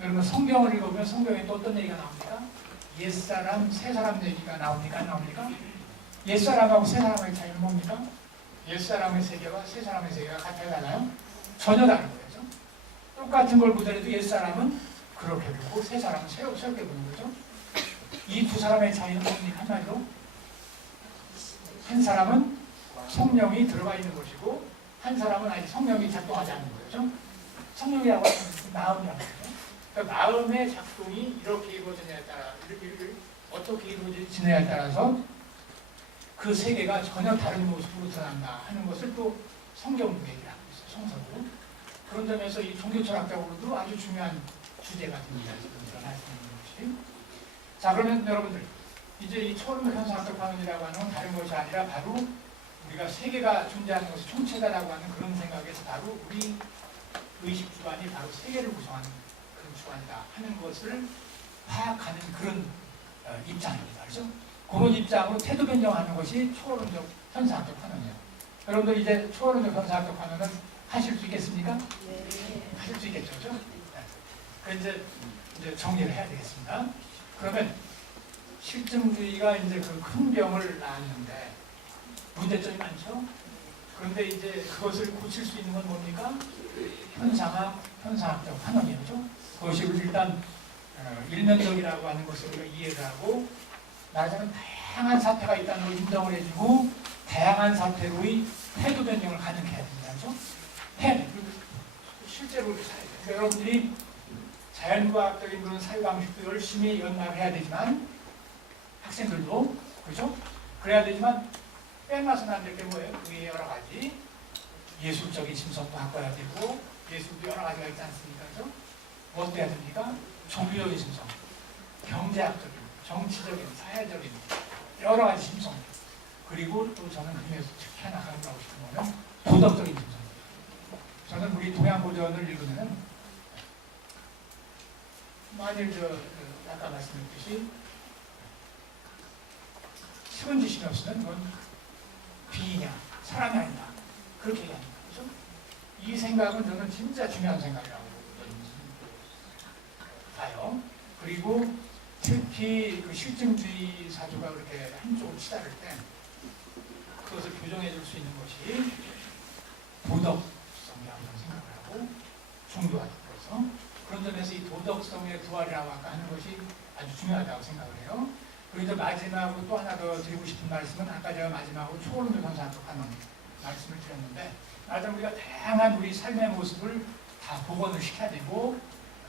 여러분 성경을 읽어보면 성경에 또 어떤 얘기가 나옵니까? 옛사람, 새사람 얘기가 나옵니까? 안 나옵니까? 옛사람하고 새사람의 차이는 뭡니까? 옛사람의 세계와 새사람의 세계가 같아요, 달라요? 전혀 다른 거죠. 똑같은 걸 보더라도 옛사람은 그렇게 보고 새사람은 새롭게 보는 거죠. 이 두 사람의 차이는 뭡니까? 한마디로 한 사람은 성령이 들어가 있는 것이고 한 사람은 아직 성령이 작동하지 않는 거죠. 성령이라고 하는 마음이라는 거죠. 그러니까 마음의 작동이 이렇게 이루어지냐에 따라 어떻게 이루어지냐에 따라서 그 세계가 전혀 다른 모습으로 드러난다 하는 것을 또 성경도 얘기를 하고 있어요. 성서도. 그런 점에서 이 종교철학적으로도 아주 중요한 주제가 됩니다. 지금 제가 말씀드린 것이. 자, 그러면 여러분들 이제 이 초월적 현상학적 파문이라고 하는 건 다른 것이 아니라 바로 우리가 세계가 존재하는 것이 총체다라고 하는 그런 생각에서 바로 우리 의식 주관이 바로 세계를 구성하는 그런 주관이다 하는 것을 파악하는 그런 입장입니다. 그렇죠? 그런 입장으로 태도 변경하는 것이 초월적 현상학적 파문이에요. 여러분들 이제 초월적 현상학적 파문은 하실 수 있겠습니까? 네. 하실 수 있겠죠, 그렇죠? 네. 그래서 이제 정리를 해야 되겠습니다. 그러면 실증주의가 이제 그 큰 병을 낳았는데 문제점이 많죠. 그런데 이제 그것을 고칠 수 있는 건 뭡니까? 현상학적 환원이죠. 그것이 일단 일면적이라고 하는 것을 우리가 이해를 하고 말하자면 다양한 사태가 있다는 걸 인정을 해주고 다양한 사태로의 태도 변경을 가능케 해야 된다. 그렇죠? 실제로 그렇게 살아야 돼요. 그러니까 여러분들이 자연과학적인 그런 사유방식도 열심히 연마를 해야 되지만 학생들도 그렇죠? 그래야 되지만 빼놔서는 안 될 게 뭐예요? 그게 여러 가지 예술적인 심성도 바꿔야 되고 예술도 여러 가지가 있지 않습니까? 그렇죠? 무엇도 해야 됩니까? 종교적인 심성, 경제학적인, 정치적인, 사회적인 여러 가지 심성 그리고 또 저는 그중에서 특히 하나 강조하고 싶은 거는 도덕적인 심성. 저는 우리 동양고전을 읽으면 만일 아까 말씀드렸듯이 식은지심이 없으면 그건 비이냐 사람이 아니다 그렇게 얘기합니다. 그렇죠? 이 생각은 저는 진짜 중요한 생각이라고 봐요. 그리고 특히 그 실증주의 사조가 그렇게 한쪽을 치달을 때 그것을 교정해 줄 수 있는 것이 도덕 중도화돼서 그런 점에서 이 도덕성의 부활이라고 아까 하는 것이 아주 중요하다고 생각을 해요. 그리고 이제 마지막으로 또 하나 더 드리고 싶은 말씀은 아까 제가 마지막으로 초월운동 현상하는 말씀을 드렸는데 말하자면 우리가 다양한 우리 삶의 모습을 다 복원을 시켜야 되고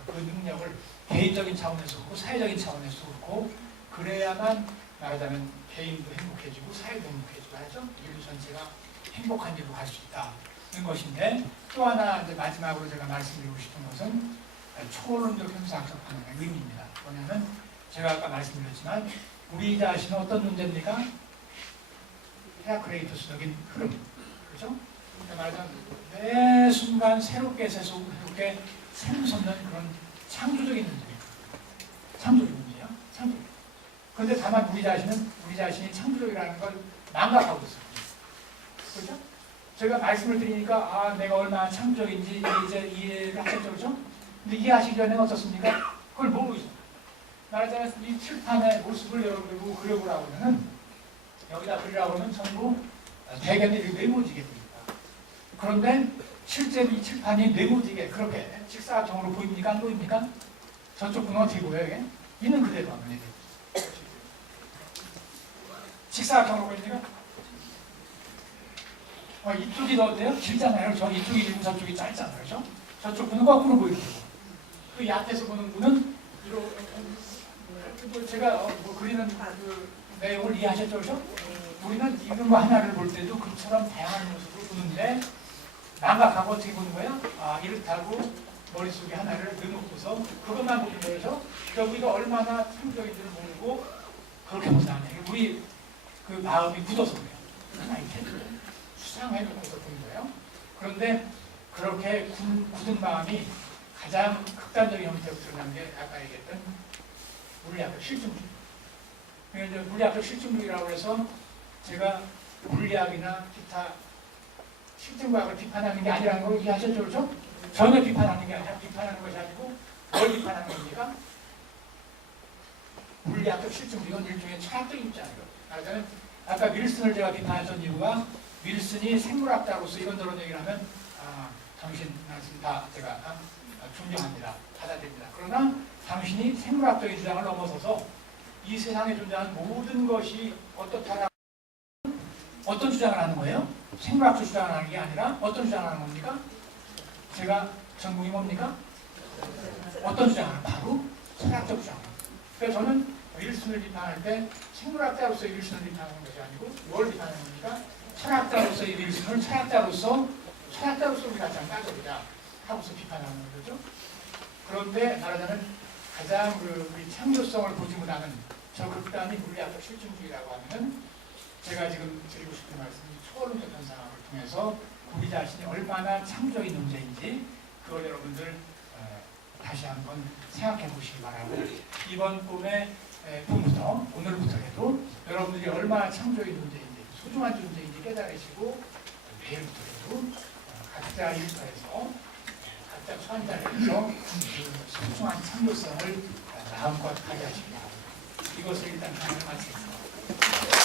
그 능력을 개인적인 차원에서 그렇고 사회적인 차원에서 그렇고 그래야만 말하자면 개인도 행복해지고 사회도 행복해지고 하죠. 인류 전체가 행복한 길로 갈 수 있다는 것인데 또 하나 이제 마지막으로 제가 말씀드리고 싶은 것은 초월론적 현상적 반응의 의미입니다. 뭐냐면 제가 아까 말씀드렸지만 우리 자신은 어떤 존재입니까? 헤라크레이토스적인 흐름, 그렇죠? 그러니까 말하자면 매 순간 새롭게 샘솟는 그런 창조적인 존재입니다. 창조적인 존재예요. 창조. 그런데 다만 우리 자신이 창조적이라는 걸 망각하고 있어요. 그렇죠? 제가 말씀을 드리니까 아 내가 얼마나 창조적인지 이제 이해를 하셨죠, 그렇죠? 근데 이해하시기 전에는 어떻습니까? 그걸 모르고 있어요. 말하자면 이 칠판의 모습을 여러분들 그려보라고 하면은 여기다 그리라고 하면 전부 대개는 네모지게 보입니다. 그런데 실제 이 칠판이 네모지게 그렇게 직사각형으로 보입니까? 안 보입니까? 저쪽 분은 어떻게 보여요? 이게? 있는 그대로 하면 돼요. 직사각형으로 보입니까? 이쪽이 더 어때요? 길잖아요. 저 이쪽이 길고 저쪽이 짧잖아요. 그렇죠? 저쪽 분은 거꾸로 보이고 그 앞에서 보는 분은 제가 그리는 그 내용을 이해하셨죠? 그렇죠? 우리는 이런 거 하나를 볼 때도 그처럼 다양한 모습을 보는데 망각하고 어떻게 보는 거야? 아 이렇다고 머릿속에 하나를 넣어놓고서 그것만 보는 거죠. 그러니까 우리가 얼마나 창조적인지를 모르고 그렇게 본다네. 우리 그 마음이 굳어서 그래요. 이렇게 수상해놓고서 보는 거예요. 그런데 그렇게 굳은 마음이 가장 극단적인 형태로 드러난 게 아까 얘기했던 물리학적 실증주의. 그러니까 이제 물리학적 실증주의라고 해서 제가 물리학이나 기타 실증과학을 비판하는 게 아니라는 걸 이해하셨죠? 그렇죠? 전혀 비판하는 게 아니라 비판하는 것이 아니고 뭘 비판하는 겁니까? 물리학적 실증주의는 일종의 철학적 입장이에요. 말하자면 아까 윌슨을 제가 비판했던 이유가 윌슨이 생물학자로서 이런저런 얘기를 하면 당신 말씀 다 제가 존경합니다. 받아들입니다. 그러나 당신이 생물학적인 주장을 넘어서서 이 세상에 존재하는 모든 것이 어떻다라고 어떤 주장을 하는 거예요? 생물학적 주장을 하는 게 아니라 어떤 주장을 하는 겁니까? 제가 전공이 뭡니까? 어떤 주장을 하는 바로 철학적 주장. 그래서 저는 윌슨을 비판할 때 생물학자로서의 윌슨을 비판하는 것이 아니고 뭘 비판하는 겁니까? 철학자로서의 윌슨을 철학자로서 우리가 잘 따져보자 하고서 비판하는 거죠. 그런데 말하자면 가장 우리 창조성을 보지 못하는 저 극단의 물리학적 실증주의라고 하면 제가 지금 드리고 싶은 말씀이 초월론적 현상을 통해서 우리 자신이 얼마나 창조적인 존재인지 그걸 여러분들 다시 한번 생각해 보시기 바라고 이번 봄부터 오늘부터라도 여러분들이 얼마나 창조적인 존재인지 소중한 존재인지 깨달으시고 내일부터라도 각자 일터에서 각자 처한 자리에서 그 소중한 창조성을 마음껏 가져하시기 바랍니다. 이것을 일단 강의를 마치겠습니다.